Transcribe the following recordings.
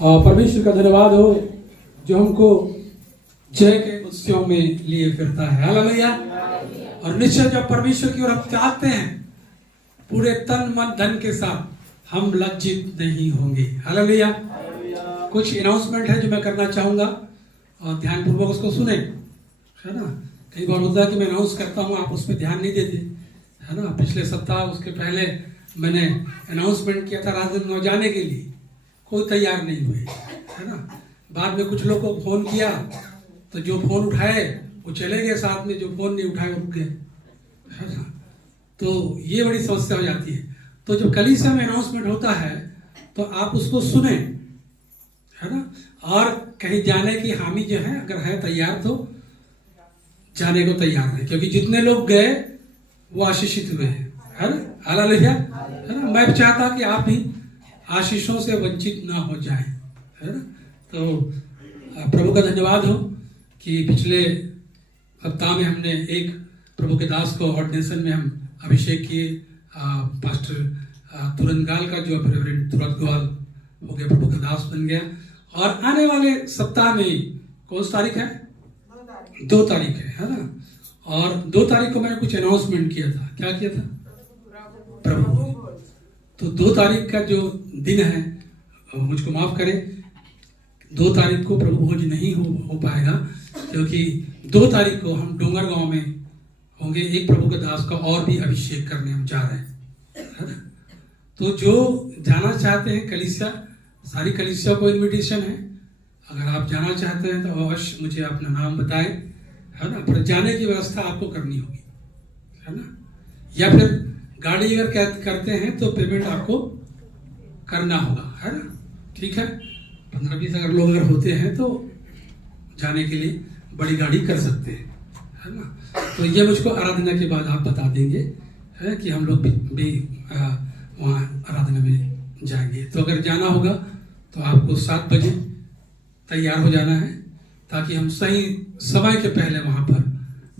परमेश्वर का धन्यवाद हो जो हमको जय के उत्सव में लिए फिरता है। हालेलुया। और निश्चय जब परमेश्वर की ओर हम चाहते हैं पूरे तन मन धन के साथ हम लज्जित नहीं होंगे। हालेलुया। कुछ अनाउंसमेंट है जो मैं करना चाहूंगा और ध्यानपूर्वक उसको सुने, है ना। कई बार होता है कि मैं अनाउंस करता हूँ, आप उस पर ध्यान नहीं देते, है ना। पिछले सप्ताह उसके पहले मैंने अनाउंसमेंट किया था राजनांदगांव जाने के लिए, कोई तैयार नहीं हुए, है ना। बाद में कुछ लोगों को फोन किया तो जो फोन उठाए वो चले गए साथ में, जो फोन नहीं उठाए रुक गए, है ना। तो ये बड़ी समस्या हो जाती है। तो जब कलीसिया में अनाउंसमेंट होता है तो आप उसको सुने, है ना। और कहीं जाने की हामी जो है अगर है तैयार तो जाने को तैयार है, क्योंकि जितने लोग गए वो आशीषित हुए हैं, है ना। हालेलुया, है ना। मैं चाहता कि आप भी आशीषों से वंचित ना हो जाए, है ना। तो प्रभु का धन्यवाद हो कि पिछले सप्ताह में हमने एक प्रभु के दास को ऑर्डिनेशन में हम अभिषेक किए। पास्टर तुरंगाल का जो रेवरेंड तुरंगाल हो गया, प्रभु का दास बन गया। और आने वाले सप्ताह में कौन सी तारीख है? 2 तारीख है ना। और 2 तारीख को मैंने कुछ अनाउंसमेंट किया था। क्या किया था? प्रभु भोज। तो 2 तारीख का जो दिन है, मुझको माफ करें, 2 तारीख को प्रभु भोज नहीं हो पाएगा, क्योंकि 2 तारीख को हम डोंगरगांव में होंगे। एक प्रभु के दास का और भी अभिषेक करने हम जा रहे हैं, है ना। तो जो जाना चाहते हैं कलीसिया, सारी कलीसिया को इनविटेशन है। अगर आप जाना चाहते हैं तो अवश्य मुझे अपना नाम बताएं, है ना। पर जाने की व्यवस्था आपको करनी होगी, है ना। या फिर गाड़ी अगर करते हैं तो पेमेंट आपको करना होगा, है ना। ठीक है, 15-20 अगर लोग अगर होते हैं तो जाने के लिए बड़ी गाड़ी कर सकते हैं, है ना। तो ये मुझको आराधना के बाद आप बता देंगे, है कि हम लोग भी वहाँ आराधना में जाएंगे। तो अगर जाना होगा तो आपको 7 बजे तैयार हो जाना है, ताकि हम सही समय के पहले वहाँ पर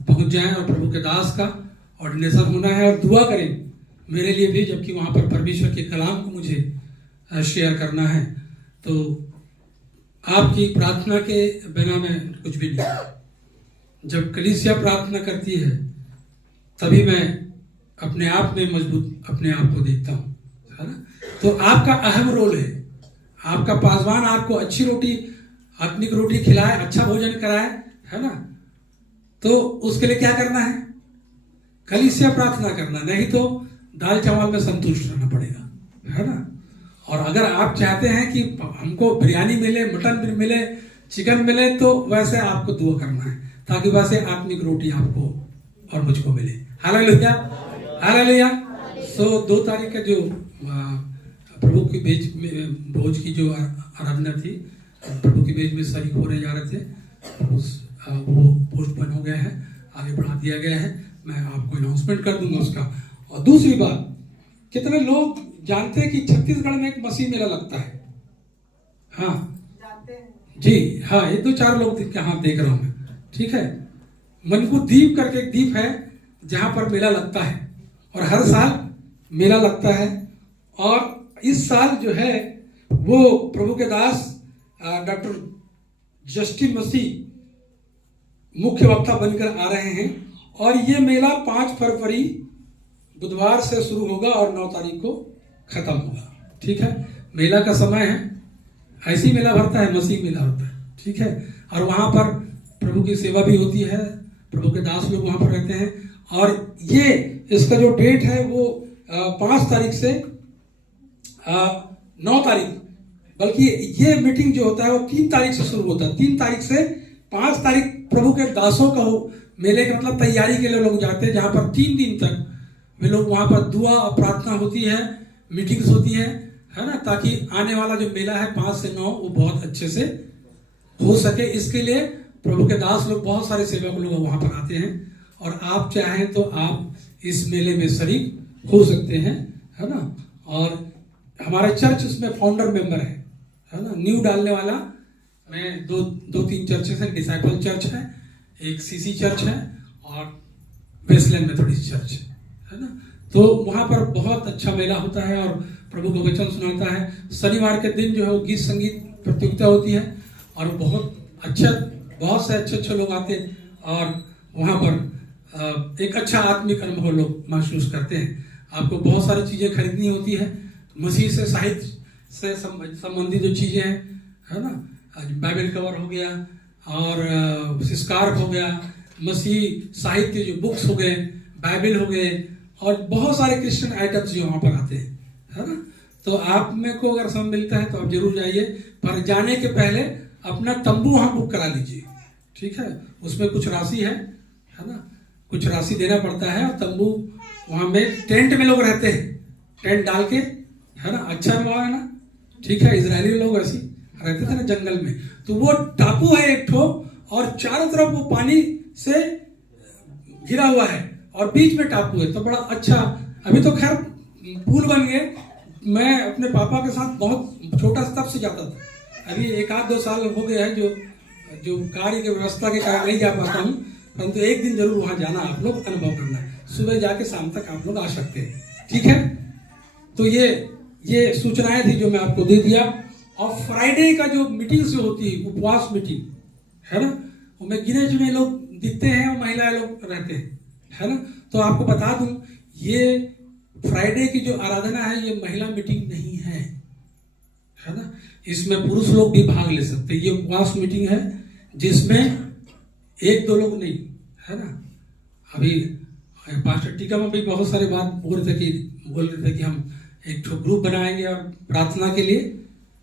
पहुँच जाएं। और प्रभु के दास का ऑर्डिनेशन होना है। और दुआ करें मेरे लिए भी, जबकि वहाँ पर परमेश्वर के कलाम को मुझे शेयर करना है। तो आपकी प्रार्थना के बिना में कुछ भी नहीं। जब कलीसिया प्रार्थना करती है तभी मैं अपने आप में मजबूत अपने आप को देखता हूँ, है ना। तो आपका अहम रोल है। आपका पासवान आपको अच्छी रोटी, आत्मिक रोटी खिलाए, अच्छा भोजन कराए, है ना। तो उसके लिए क्या करना है? कलीसिया प्रार्थना करना, नहीं तो दाल चावल में संतुष्ट रहना पड़ेगा, है ना। और अगर आप चाहते हैं कि हमको बिरयानी मिले, मटन मिले, चिकन मिले, तो वैसे आपको दुआ करना है, ताकि वैसे आत्मिक रोटी आपको और मुझको मिले। Hallelujah, hallelujah. सो 2 तारीख का जो प्रभु की बेच में भोज की जो आराधना थी, प्रभु की बेच में शरीक होने जा रहे थे, वो पोस्टपोन हो गया है, आगे बढ़ा दिया गया है। मैं आपको अनाउंसमेंट कर दूंगा उसका। और दूसरी बात, कितने लोग जानते हैं कि छत्तीसगढ़ में एक मसीह मेला लगता है? हाँ जी, हाँ, ये 2-4 लोग यहाँ देख रहा हूँ मैं, ठीक है। मनकू द्वीप करके एक द्वीप है जहां पर मेला लगता है, और हर साल मेला लगता है। और इस साल जो है वो प्रभु के दास डॉक्टर जस्टिन मसीह मुख्य वक्ता बनकर आ रहे हैं। और ये मेला 5 फरवरी बुधवार से शुरू होगा और 9 तारीख को खत्म होगा, ठीक है। मेला का समय है, ऐसी मेला भरता है, मसीह मेला होता है, ठीक है। और वहां पर प्रभु की सेवा भी होती है, प्रभु के दास लोग वहां पर रहते हैं। और ये इसका जो डेट है वो 5 तारीख से 9 तारीख, बल्कि ये मीटिंग जो होता है वो 3 तारीख से शुरू होता है। 3 तारीख से 5 तारीख प्रभु के दासों का मेले के मतलब तैयारी के लिए लोग जाते हैं, जहां पर 3 दिन तक वे लोग वहां पर दुआ और प्रार्थना होती है, मीटिंग्स होती है ना, ताकि आने वाला जो मेला है 5 से 9 वो बहुत अच्छे से हो सके। इसके लिए प्रभु के दास लोग, बहुत सारे सेवक लोग वहां पर आते हैं। और आप चाहें तो आप इस मेले में शरीक हो सकते हैं, है ना। और हमारा चर्च उसमें फाउंडर मेंबर है ना। न्यू डालने वाला मैं 2-3 चर्चेस है, डिसाइपल चर्च है, एक सीसी चर्च है, और वेस्टलैंड मेथोडिस्ट चर्च है ना। तो वहां पर बहुत अच्छा मेला होता है और प्रभु का वचन सुनाता है। शनिवार के दिन जो है वो गीत संगीत प्रतियोगिता होती है और बहुत से अच्छे लोग आते हैं और वहाँ पर एक अच्छा आत्मिक अनुभव लोग महसूस करते हैं। आपको बहुत सारी चीज़ें खरीदनी होती है, मसीह से साहित्य से संबंधित जो चीज़ें हैं, है ना, बाइबल कवर हो गया और स्कार्फ हो गया, मसीह साहित्य जो बुक्स हो गए, बाइबल हो गए और बहुत सारे क्रिश्चियन आइटम्स जो वहाँ पर आते हैं, है ना। तो आप में को अगर समय मिलता है तो आप जरूर जाइए, पर जाने के पहले अपना तंबू वहाँ बुक करा लीजिए, ठीक है। उसमें कुछ राशि है ना, कुछ राशि देना पड़ता है और तंबू वहाँ में टेंट में लोग रहते हैं, टेंट डाल के, है ना। अच्छा अनुभव है ना, ठीक है। इजरायली लोग ऐसे रहते थे ना जंगल में, तो वो टापू है एक ठो और चारों तरफ वो पानी से घिरा हुआ है और बीच में टापू है, तो बड़ा अच्छा। अभी तो खैर पुल बन गए। मैं अपने पापा के साथ बहुत छोटा तब से जाता था, अभी 1-2 साल हो गया है जो कार्य की व्यवस्था के कारण नहीं जा पाता हूँ, परंतु एक दिन जरूर वहां जाना, आप लोग अनुभव करना। सुबह जाके शाम तक आप लोग आ सकते हैं, ठीक है। तो ये सूचनाएं थी जो मैं आपको दे दिया। और फ्राइडे का जो मीटिंग से होती है, उपवास मीटिंग, है ना, उसमें गिने चुने लोग दिखते हैं और महिलाएं लोग रहते हैं, है ना। तो आपको बता दूं, ये फ्राइडे की जो आराधना है ये महिला मीटिंग नहीं है ना। इसमें पुरुष लोग भी भाग ले सकते हैं। ये उपवास मीटिंग है जिसमें 1-2 लोग नहीं, है ना। अभी पास्टर टीका में भी बहुत सारे बात बोल रहे थे कि हम एक ग्रुप बनाएंगे और प्रार्थना के लिए,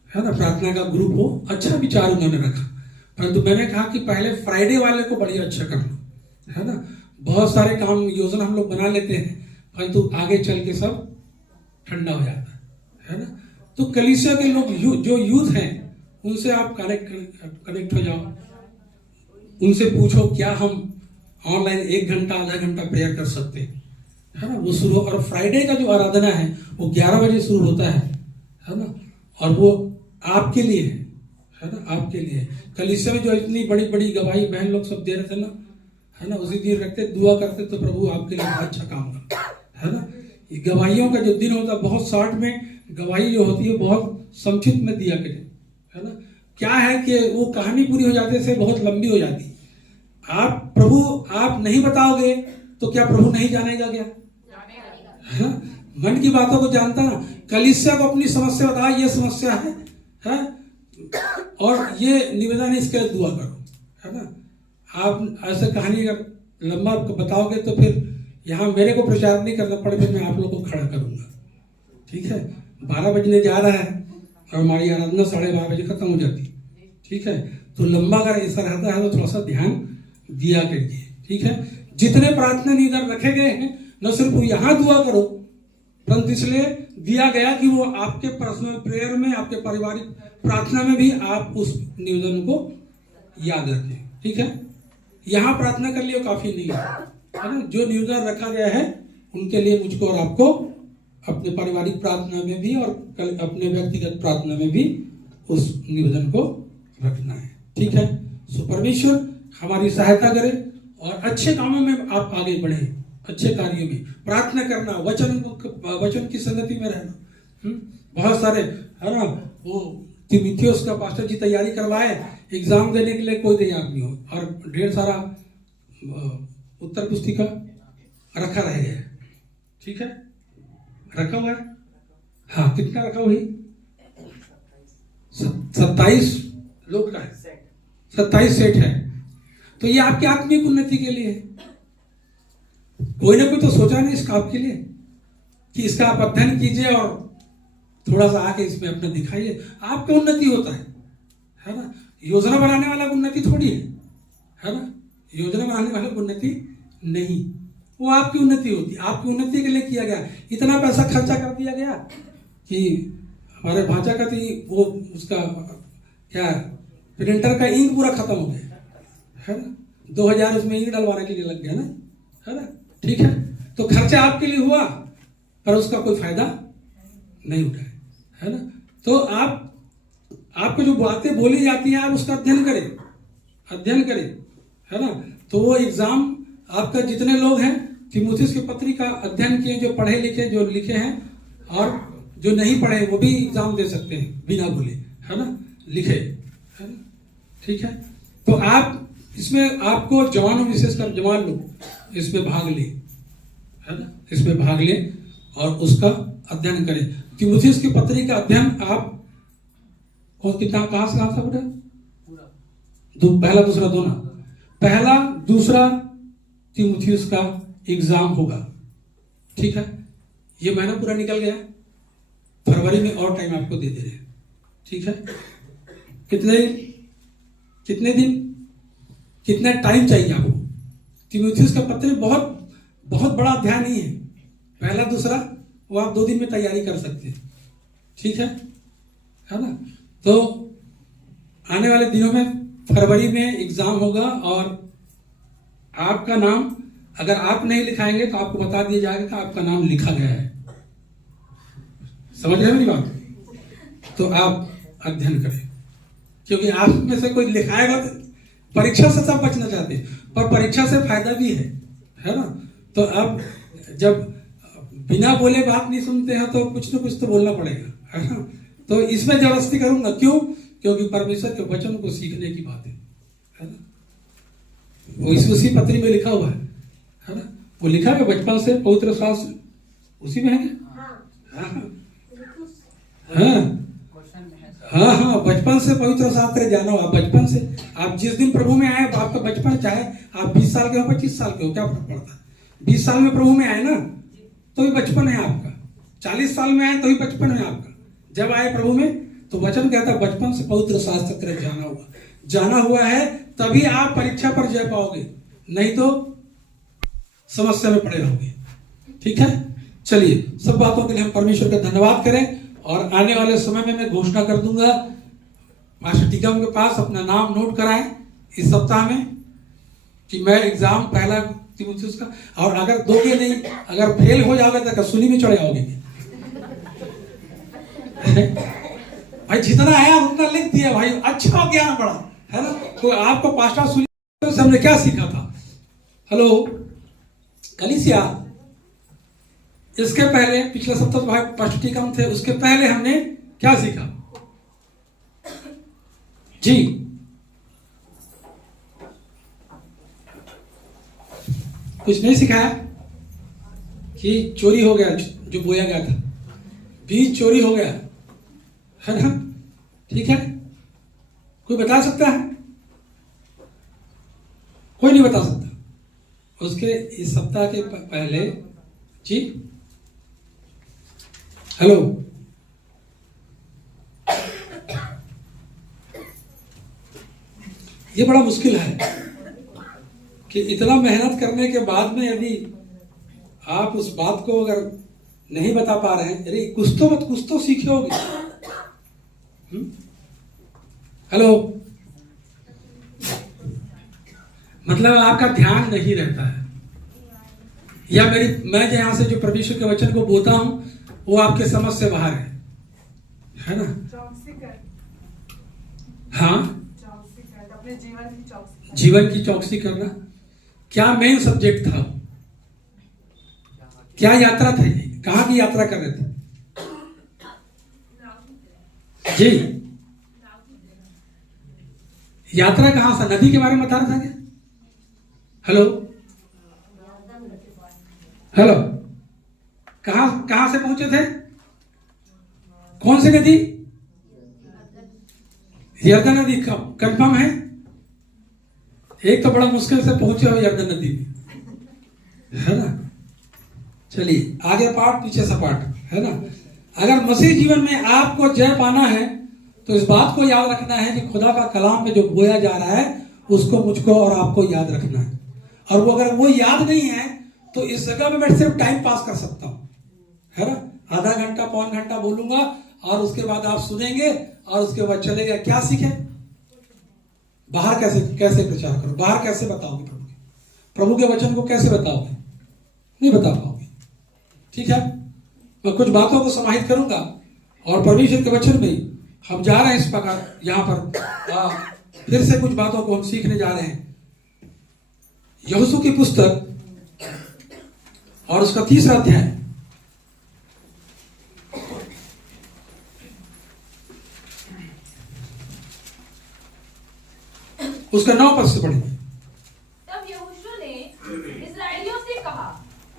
है ना, प्रार्थना का ग्रुप हो। अच्छा विचार उन्होंने रखा, परंतु मैंने कहा कि पहले फ्राइडे वाले को बढ़िया अच्छा कर लो, है ना। बहुत सारे काम योजना हम लोग बना लेते हैं, परंतु आगे चल के सब ठंडा हो जाता है ना। तो कलीसिया के लोग जो यूथ हैं उनसे आप कनेक्ट हो जाओ, उनसे पूछो क्या हम ऑनलाइन 1 घंटा आधा घंटा प्रेयर कर सकते हैं, है ना। वो शुरू, और फ्राइडे का जो आराधना है वो 11 बजे शुरू होता है ना। और वो आपके लिए है ना, आपके लिए। कलीसिया में जो इतनी बड़ी बड़ी गवाही बहन लोग सब दे रहे थे ना, है ना, उसी दिन रखते दुआ करते तो प्रभु आपके लिए अच्छा काम करता है ना। ये गवाहियों का जो दिन होता है, बहुत शॉर्ट में गवाही जो होती है बहुत संक्षिप्त में दिया करें, है ना। क्या है कि वो कहानी पूरी हो जाते से बहुत लंबी हो जाती। आप नहीं बताओगे तो क्या प्रभु नहीं जानेगा क्या, है ना। मन की बातों को जानता ना। कलीसिया को अपनी समस्या बताओ, ये समस्या है और ये निवेदन है, इसके लिए दुआ करो, है ना। आप ऐसे कहानी अगर लंबा बताओगे तो फिर यहाँ मेरे को प्रचार नहीं करना पड़ेगा, मैं आप लोगों को खड़ा करूंगा, ठीक है। 12 बजने जा रहा है और हमारी आराधना 12:30 बजे खत्म हो जाती, ठीक है। तो लंबा अगर ऐसा रहता है तो थोड़ा सा ध्यान दिया करिए, ठीक है। जितने प्रार्थना निवेदन रखे गए हैं न सिर्फ यहाँ दुआ करो, परंतु इसलिए दिया गया कि वो आपके पर्सनल प्रेयर में, आपके पारिवारिक प्रार्थना में भी आप उस निवेदन को याद रखें, ठीक है। यहाँ प्रार्थना कर लियो काफी नहीं है ना। जो निवेदन रखा गया है उनके लिए मुझको और आपको अपने पारिवारिक प्रार्थना में भी और अपने व्यक्तिगत प्रार्थना में भी उस निवेदन को रखना है, ठीक है। सो परमेश्वर हमारी सहायता करे और अच्छे कामों में आप आगे बढ़े, अच्छे कार्यों में प्रार्थना करना, वचन की संगति में रहना। बहुत सारे, है ना, वो तिमुथियुस का पास्टर जी तैयारी करवाए एग्जाम देने के लिए, कोई तैयार नहीं हो और ढेर सारा उत्तर पुस्तिका रखा रह गया, ठीक है, रखा हुआ है। हाँ, कितना रखा हुआ है? 27 लोग का है, 27 सेट है। तो ये आपकी आत्मिक उन्नति के लिए है। कोई ना कोई तो सोचा नहीं इसका आपके लिए कि इसका आप अध्ययन कीजिए और थोड़ा सा आके इसमें अपना दिखाइए, आपकी उन्नति होता है ना। योजना बनाने वाला उन्नति थोड़ी है ना। योजना बनाने वाले उन्नति नहीं, वो आपकी उन्नति होती है। आपकी उन्नति के लिए किया गया। इतना पैसा खर्चा कर दिया गया कि हमारे भांजा का थी वो, उसका क्या प्रिंटर का इंक पूरा खत्म हो गया, है ना। 2000 उसमें इंक डलवाने के लिए लग गया ना, है ना, ठीक है। तो खर्चा आपके लिए हुआ पर उसका कोई फायदा नहीं उठाया, है ना। तो आपको जो बातें बोली जाती हैं आप उसका अध्ययन करें, है ना। तो वो एग्जाम आपका, जितने लोग हैं तिमुथियुस की पत्री का अध्ययन किए, जो पढ़े लिखे, जो लिखे हैं, और जो नहीं पढ़े वो भी एग्जाम दे सकते हैं बिना बोले, है ना, लिखे, है ना, ठीक है। तो आप इसमें, आपको जवानों, विशेषकर जवान लोग इसमें भाग ले, है ना, इसमें भाग ले और उसका अध्ययन करें। तीमुथियुस की पत्री का अध्ययन आप कितना, कहां से कहां था बेटा? पहला दूसरा दोनों, पहला दूसरा तीमुथियुस का एग्जाम होगा, ठीक है। ये महीना पूरा निकल गया, फरवरी में और टाइम आपको दे रहे हैं, ठीक है। कितने दिन, कितना टाइम चाहिए आपको? तीमुथियुस का पत्र बहुत बड़ा अध्याय नहीं है, पहला दूसरा वो आप 2 दिन में तैयारी कर सकते हैं, ठीक है ना। तो आने वाले दिनों में फरवरी में एग्जाम होगा और आपका नाम, अगर आप नहीं लिखाएंगे तो आपको बता दिया जाएगा कि आपका नाम लिखा गया है। समझ रहे मेरी बात? तो आप अध्ययन करें, क्योंकि आप में से कोई लिखाएगा तो परीक्षा से सब बचना चाहते हैं, पर परीक्षा से फायदा भी है ना। तो अब जब बिना बोले बात नहीं सुनते हैं तो कुछ ना कुछ तो बोलना पड़ेगा, है ना। तो इसमें जबरदस्ती करूंगा, क्यों? क्योंकि परमेश्वर के वचन को सीखने की बात है ना। वो उसी पत्री में लिखा हुआ है ना। वो लिखा है बचपन से पवित्र शास्त्र उसी में है क्या? हाँ, बचपन से पवित्र शास्त्र जानो। आप बचपन से, आप जिस दिन प्रभु में आए, आपका बचपन, चाहे आप 20 साल के हो 25 साल के हो, क्या फर्क पड़ता है? 20 साल में प्रभु में आए ना तो भी बचपन है आपका, 40 साल में आए तो भी बचपन है आपका। जब आए प्रभु में तो वचन कहता है बचपन से पवित्र शास्त्र जाना हुआ है, तभी आप परीक्षा पर जय पाओगे, नहीं तो समस्या में पड़े रहोगे, ठीक है। चलिए, सब बातों के लिए हम परमेश्वर का धन्यवाद करें। और आने वाले समय में मैं घोषणा कर दूंगा, मास्टर टीकम के पास अपना नाम नोट कराएं इस सप्ताह में कि मैं एग्जाम पहला तीमुथियुस का, और अगर दोगे नहीं, अगर फेल हो जाओगे तो कसूली में चढ़ जाओगे। भाई जितना आया उतना लिख दिया भाई, अच्छा ज्ञान बड़ा, है ना। तो आपको पास्टर सुनी से हमने क्या सीखा था? हेलो कलीसिया, इसके पहले पिछले सप्ताह भाई पास्टर टीकम थे, उसके पहले हमने क्या सीखा जी? कुछ नहीं सिखाया कि चोरी हो गया, जो बोया गया था बीज चोरी हो गया, है ना, ठीक है। कोई बता सकता है? कोई नहीं बता सकता। उसके इस सप्ताह के पहले जी, हेलो, ये बड़ा मुश्किल है कि इतना मेहनत करने के बाद में यदि आप उस बात को अगर नहीं बता पा रहे हैं, अरे कुछ तो सीखे होगे। हेलो, मतलब आपका ध्यान नहीं रहता है, या मैं यहां से जो परमेश्वर के वचन को बोलता हूं वो आपके समझ से बाहर है ना। हाँ, अपने जीवन की चौकसी करना क्या मेन सब्जेक्ट था? क्या यात्रा थी? कहां की यात्रा कर रहे थे जी? यात्रा कहां से? नदी के बारे में बता रहा था क्या? हेलो हेलो, कहां से पहुंचे थे? कौन सी नदी? यरदन नदी। कंफर्म है? एक तो बड़ा मुश्किल से पहुंचे हो यरदन नदी में, है ना। चलिए, आगे पार्ट पीछे सा पार्ट, है ना। अगर मसीह जीवन में आपको जय पाना है तो इस बात को याद रखना है कि खुदा का कलाम में जो बोया जा रहा है उसको मुझको और आपको याद रखना है। और वो अगर वो याद नहीं है तो इस जगह में मैं सिर्फ टाइम पास कर सकता हूं, है ना। आधा घंटा पौन घंटा बोलूंगा और उसके बाद आप सुनेंगे और उसके बाद चलेगा। क्या सीखे? बाहर कैसे प्रचार करो, बाहर कैसे बताओगे प्रभु के वचन को कैसे बताओगे? नहीं बता पाओगे, ठीक है। मैं कुछ बातों को समाहित करूंगा और परमेश्वर के वचन में हम जा रहे हैं इस प्रकार। यहां पर फिर से कुछ बातों को हम सीखने जा रहे हैं। यहोशू की पुस्तक और उसका 3रा अध्याय, उसका 9 पद से पढ़िए। तब यहोशू ने इस्राएलियों से कहा,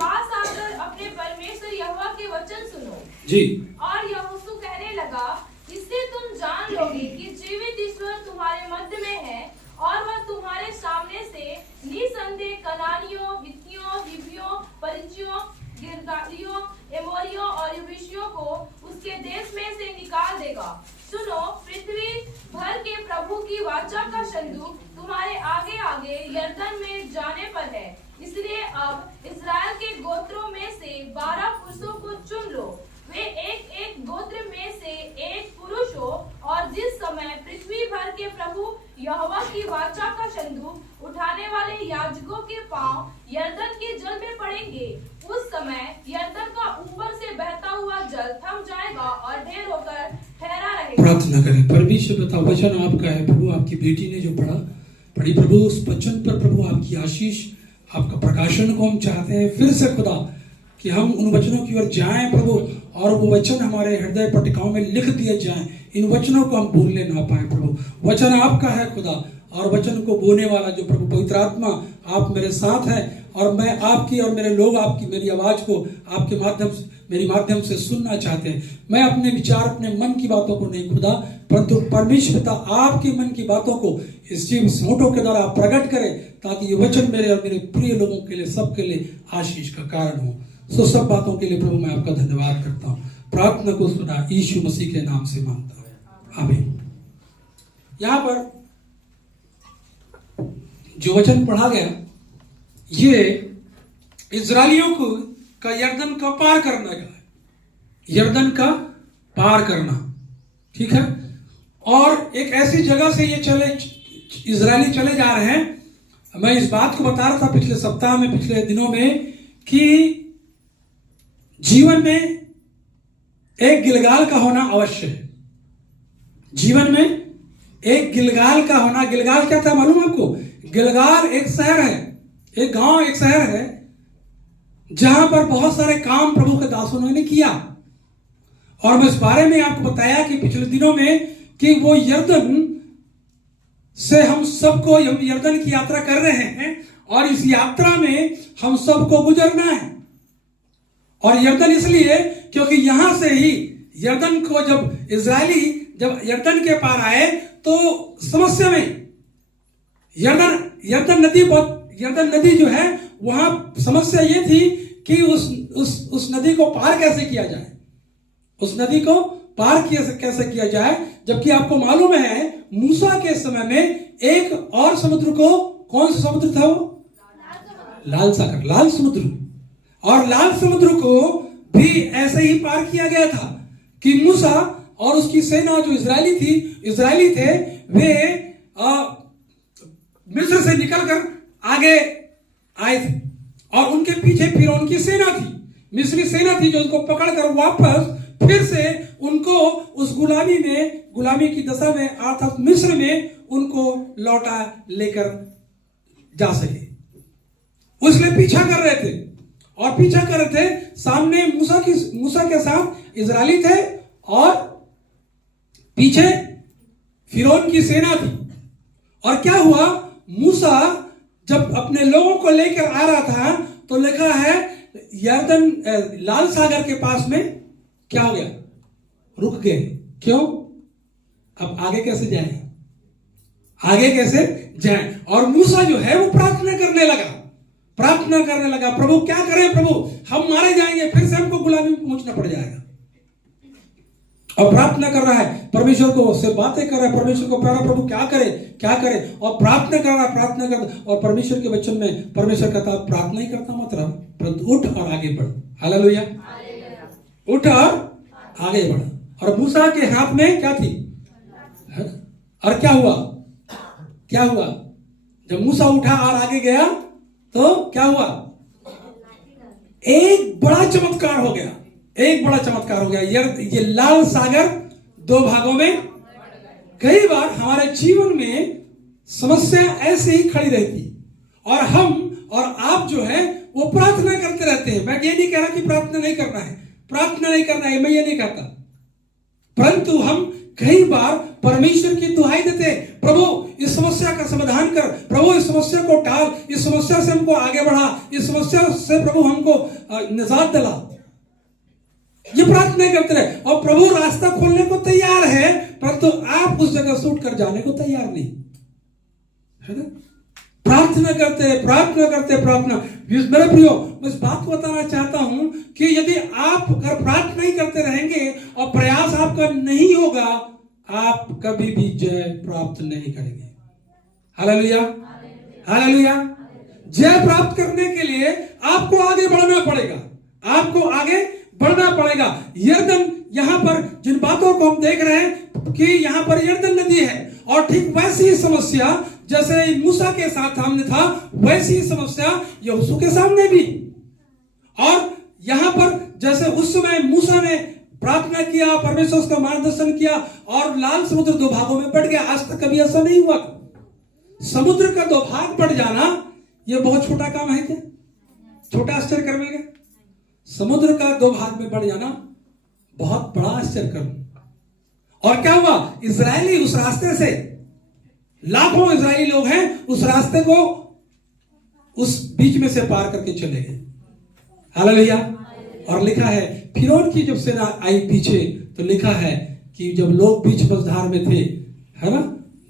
पास आकर अपने परमेश्वर यहोवा के वचन सुनो। जी। और यहोशू कहने लगा, इससे तुम जान लोगे कि जीवित ईश्वर तुम्हारे मध्य में है और वह तुम्हारे सामने से निसंदेह कनानियों, हित्तियों, हिब्बियों, परिज्जियों, गिर्गालियों, एमोरियों और यबूसियों को उसके देश में से निकाल देगा। सुनो, पृथ्वी भर के प्रभु की वाचा का संदूक तुम्हारे आगे आगे यरदन में जाने पर है। इसलिए अब इस्राएल के गोत्रों में से 12 पुरुषों को चुन लो। वे एक एक गोत्र में से एक पुरुष हो, और जिस समय पृथ्वी भर के प्रभु यहोवा की वाचा का संदूक उठाने वाले याजकों के पांव यरदन के जल में पड़ेंगे, उस समय यरदन का ऊपर से बहता हुआ जल थम जाएगा और ढेर होकर ठहरा रहेगा। प्रार्थना करें। परमेश्वर पिता, वचन आपका है प्रभु, आपकी बेटी ने जो पढ़ी प्रभु, उस वचन पर प्रभु आपकी आशीष, आपका प्रकाशन को हम चाहते हैं फिर से खुदा, कि हम उन वचनों की ओर जाएं प्रभु, और वो वचन हमारे हृदय पट्टिकाओं में लिख दिए जाएं। इन वचनों को हम भूलने ना पाए प्रभु। वचन आपका है खुदा, और वचन को बोलने वाला जो प्रभु पवित्र आत्मा आप मेरे साथ है, और मैं आपकी और मेरे लोग आपकी मेरी आवाज को आपके माध्यम से, मेरी माध्यम से सुनना चाहते हैं। मैं अपने विचार, अपने मन की बातों को नहीं खुदा, परंतु परमेश्वर पिता आपके मन की बातों को इस जीव फोटो के द्वारा प्रकट करें, ताकि ये वचन मेरे और मेरे प्रिय लोगों के लिए, सबके लिए आशीष का कारण हो। सो सब बातों के लिए प्रभु मैं आपका धन्यवाद करता हूँ। प्रार्थना को सुना यीशु मसीह के नाम से मांगता हूँ, आमीन। यहाँ पर जो वचन पढ़ा गया, ये इजरायलियों को का यरदन का पार करना का है, यरदन का पार करना, ठीक है। और एक ऐसी जगह से ये इजरायली चले जा रहे हैं। मैं इस बात को बता रहा था पिछले सप्ताह में, पिछले दिनों में, कि जीवन में एक गिलगाल का होना अवश्य है। जीवन में एक गिलगाल का होना। गिलगाल क्या था मालूम आपको? गिलगाल एक शहर है, एक गांव, एक शहर है, जहां पर बहुत सारे काम प्रभु के दासों ने किया। और मैं इस बारे में आपको बताया कि पिछले दिनों में कि वो यरदन से हम सबको, यरदन की यात्रा कर रहे हैं, और इस यात्रा में हम सबको गुजरना है। और यरदन इसलिए क्योंकि यहां से ही यरदन को जब इजरायली जब यरदन के पार आए तो समस्या में यरदन नदी जो है, वहां समस्या ये थी कि उस नदी को पार कैसे किया जाए, उस नदी को पार कैसे किया जाए। जबकि आपको मालूम है मूसा के समय में एक और समुद्र को, कौन सा समुद्र था वो? लाल सागर, लाल समुद्र। और लाल समुद्र को भी ऐसे ही पार किया गया था कि मूसा और उसकी सेना जो इजरायली थे, वे मिस्र से निकलकर आगे आए थे, और उनके पीछे फिर उनकी सेना थी, मिस्री सेना थी, जो उनको पकड़कर वापस फिर से उनको उस गुलामी की दशा में, अर्थात मिस्र में उनको लौटा लेकर जा सके। उसने पीछा कर रहे थे, और पीछा कर रहे थे। सामने मूसा के साथ इजरायली थे, और पीछे फिरौन की सेना थी। और क्या हुआ, मूसा जब अपने लोगों को लेकर आ रहा था, तो लिखा है यरदन लाल सागर के पास में क्या हो गया, रुक गए। क्यों? अब आगे कैसे जाए, आगे कैसे जाए? और मूसा जो है वो प्रार्थना करने लगा, प्रभु क्या करें प्रभु, हम मारे जाएंगे, फिर से हमको गुलामी में पहुंचना पड़ जाएगा। और प्रार्थना कर रहा है, परमेश्वर को से बातें कर रहा है, परमेश्वर को प्यारा प्रभु क्या करे, और प्रार्थना कर रहा है, और परमेश्वर के वचन में परमेश्वर कहता है प्रार्थना ही करता मत रहा, परंतु उठ और आगे बढ़। हालेलुया, उठ और आगे बढ़। और मूसा के हाथ में क्या थी? और क्या हुआ जब मूसा उठा और आगे गया तो क्या हुआ? एक बड़ा चमत्कार हो गया। ये लाल सागर दो भागों में। कई बार हमारे जीवन में समस्या ऐसे ही खड़ी रहती, और हम और आप जो है वो प्रार्थना करते रहते हैं। मैं ये नहीं कह रहा कि प्रार्थना नहीं करना है, मैं ये नहीं कहता, परंतु हम कई बार परमेश्वर की दुहाई देते, प्रभु इस समस्या का समाधान कर, प्रभु इस समस्या को टाल, इस समस्या से हमको आगे बढ़ा, इस समस्या से प्रभु हमको निजात दिला। ये प्रार्थना करते रहे और प्रभु रास्ता खोलने को तैयार है, परंतु आप उस जगह से उठकर जाने को तैयार नहीं है ना। प्रार्थना करते। मेरे प्रियो, मैं इस बात को बताना चाहता हूं कि यदि आप अगर प्रार्थना ही करते रहेंगे और प्रयास आपका नहीं होगा, आप कभी भी जय प्राप्त नहीं करेंगे। Hallelujah, hallelujah. जय प्राप्त करने के लिए आपको आगे बढ़ना पड़ेगा, आपको आगे बढ़ना पड़ेगा। यरदन, यहां पर जिन बातों को हम देख रहे हैं कि यहां पर यरदन नदी है, और ठीक वैसी ही समस्या जैसे मूसा के साथ सामने था, वैसी ही समस्या यहोशू के सामने भी। और यहां पर जैसे उस समय मूसा ने प्रार्थना किया, परमेश्वर उसका मार्गदर्शन किया और लाल समुद्र दो भागों में बढ़ गया। आज तक कभी ऐसा नहीं हुआ। समुद्र का दो भाग बढ़ जाना यह बहुत छोटा काम है क्या? छोटा आश्चर्य कर्म है क्या? समुद्र का दो भाग में बढ़ जाना बहुत बड़ा आश्चर्य कर्म। और क्या हुआ? इजरायली उस रास्ते से, लाखों इजरायली लोग हैं, उस रास्ते को उस बीच में से पार करके चले गए। हालेलुया। और लिखा है फिरौन की जब सेना आई पीछे, तो लिखा है कि जब लोग बीच मझधार में थे, है ना,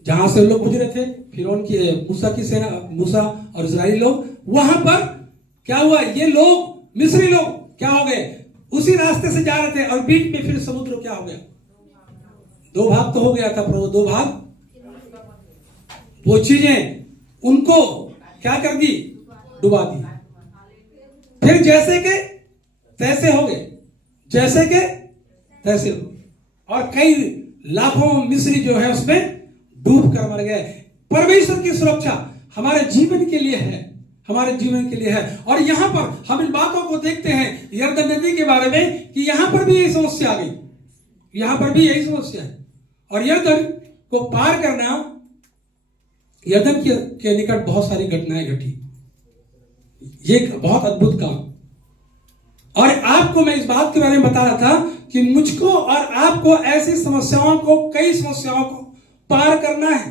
जहां से लोग गुजरे थे, फिरौन की मूसा की सेना, मूसा और इजरायली लोग, वहां पर क्या हुआ? ये लोग, मिस्री लोग क्या हो गए? उसी रास्ते से जा रहे थे और बीच में फिर समुद्र क्या हो गया? दो भाग तो हो गया था प्रभु, दो भाग। वो चीजें उनको क्या कर दी? डुबा दी। फिर जैसे के तैसे हो गए, जैसे के तैसे हो, और कई लाखों मिस्री जो है उसमें डूब कर मर गए। परमेश्वर की सुरक्षा हमारे जीवन के लिए है, हमारे जीवन के लिए है। और यहां पर हम इन बातों को देखते हैं यरदन नदी के बारे में कि यहां पर भी यही समस्या आ गई, यहां पर भी यही समस्या है। और यरदन को पार करना, यरदन के निकट बहुत सारी घटनाएं घटी। ये बहुत अद्भुत काम। और आपको मैं इस बात के बारे में बता रहा था कि मुझको और आपको ऐसी समस्याओं को, कई समस्याओं को पार करना है,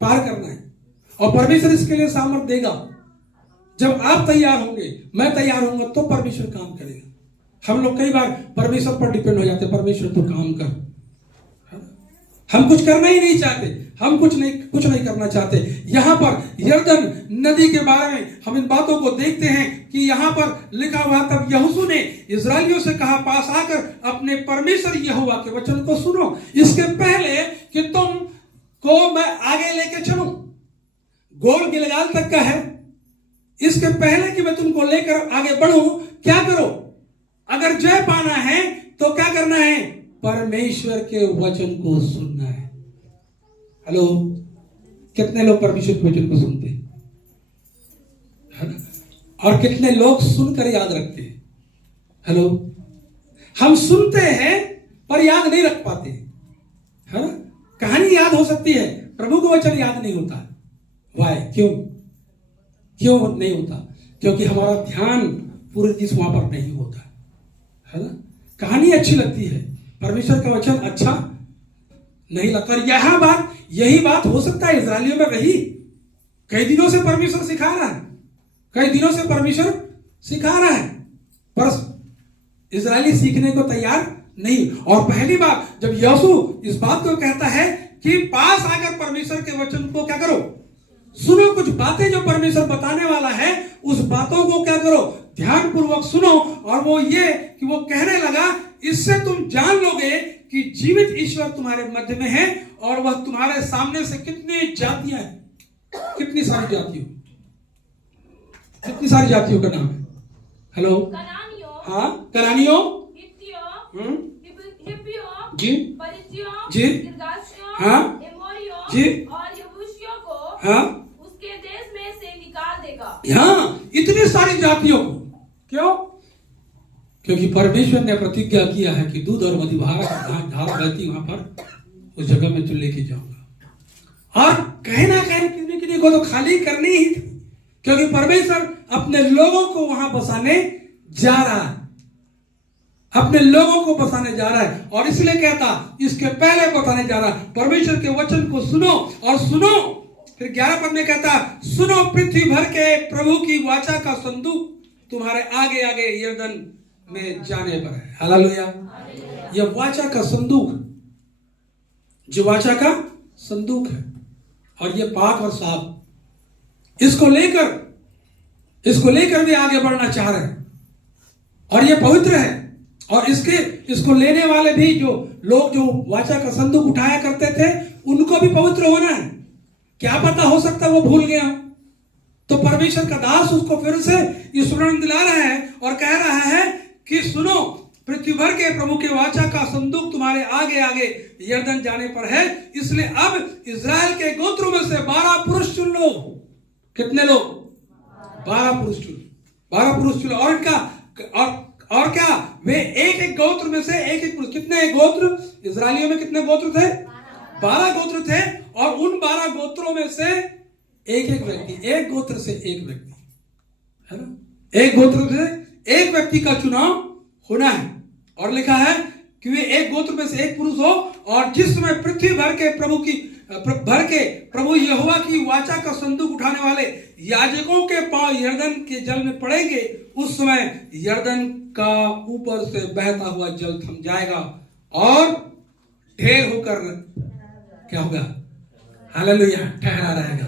पार करना है। और परमेश्वर इसके लिए सामर्थ्य देगा। जब आप तैयार होंगे, मैं तैयार होऊंगा, तो परमेश्वर काम करेगा। हम लोग कई बार परमेश्वर पर डिपेंड हो जाते हैं, परमेश्वर तो काम कर। हम कुछ करना ही नहीं चाहते, हम कुछ नहीं करना चाहते। यहां पर यरदन नदी के बारे में हम इन बातों को देखते हैं कि यहां पर लिखा हुआ, तब यहोशू ने इजरायलियों से कहा, पास आकर अपने परमेश्वर यहोवा के वचन को सुनो, इसके पहले कि तुम को मैं आगे लेके चलूं। गोल गिलगाल तक का है, इसके पहले कि मैं तुमको लेकर आगे बढ़ूं, क्या करो? अगर जय पाना है तो क्या करना है? परमेश्वर के वचन को सुनना है। हेलो, कितने लोग परमेश्वर के वचन को सुनते हैं? है ना? और कितने लोग सुनकर याद रखते हैं? हेलो, हम सुनते हैं पर याद नहीं रख पाते, है ना? कहानी याद हो सकती है, प्रभु का वचन याद नहीं होता। वाई? क्यों नहीं होता? क्योंकि हमारा ध्यान पूरे चीज वहां पर नहीं होता है ना। कहानी अच्छी लगती है, परमेश्वर का वचन अच्छा नहीं लगता। और यही बात हो सकता है इजरायलियों में रही। कई दिनों से परमेश्वर सिखा रहा है, कई दिनों से परमेश्वर सिखा रहा है, पर इजरायली सीखने को तैयार नहीं। और पहली बात, जब यहोशू इस बात को कहता है कि पास आकर परमेश्वर के वचन को क्या करो? सुनो। कुछ बातें जो परमेश्वर बताने वाला है, उस बातों को क्या करो? ध्यान पूर्वक सुनो। और वो ये कि वो कहने लगा, इससे तुम जान लोगे कि जीवित ईश्वर तुम्हारे मध्य में है और वह तुम्हारे सामने से कितनी जातियां हैं, कितनी सारी जातियों का नाम है। हेलो, हाँ, कनानियों, जी, जी, हाँ, जी, और यबूसियों को हाँ, उसके देश में से निकाल देगा। हाँ, इतनी सारी जातियों को। क्यों? क्योंकि परमेश्वर ने प्रतिज्ञा किया है कि दूध और मधु धारा बहती वहां पर, उस जगह में तो लेके जाऊंगा। और कहीं ना कहीं किसी को तो खाली करनी ही थी, क्योंकि परमेश्वर अपने लोगों को वहां बसाने जा रहा है। अपने लोगों को बताने जा रहा है। और इसलिए कहता, इसके पहले बताने जा रहा है, परमेश्वर के वचन को सुनो और सुनो। फिर 11 पद में कहता, सुनो पृथ्वी भर के प्रभु की वाचा का संदूक तुम्हारे आगे आगे यरदन में जाने पर है। हालेलुया। यह वाचा का संदूक, जो वाचा का संदूक है, और यह पाक और साफ, इसको लेकर भी आगे बढ़ना चाह रहे हैं। और यह पवित्र है। और इसको लेने वाले भी जो लोग जो वाचा का संदूक उठाया करते थे, उनको भी पवित्र होना है। क्या पता, हो सकता है वो भूल गया। तो परमेश्वर का दास उसको फिर से ये स्मरण दिला रहा है और कह रहा है कि सुनो, पृथ्वी भर के प्रभु के वाचा का संदूक तुम्हारे आगे आगे यरदन जाने पर है। इसलिए अब इस्राएल के गोत्रों में से 12 पुरुष चुन लो। कितने लोग? 12 पुरुष चुन, 12 पुरुष चुन। और इनका और क्या, वे एक एक गोत्र में से एक एक पुरुष। कितने गोत्र? इस्राएलियों में कितने गोत्र थे? 12 गोत्र थे। और उन 12 गोत्रों में से एक एक व्यक्ति, एक गोत्र से एक व्यक्ति, है ना, एक गोत्र से एक व्यक्ति का चुनाव होना है। और लिखा है कि वे एक गोत्र में से एक पुरुष हो। और जिस समय पृथ्वी भर के प्रभु यहोवा की वाचा का संदूक उठाने वाले याजकों के पांव यरदन के जल में पड़ेंगे, उस समय यरदन का ऊपर से बहता हुआ जल थम जाएगा और ढेर होकर क्या होगा? हालेलुया, ठहरा रहेगा।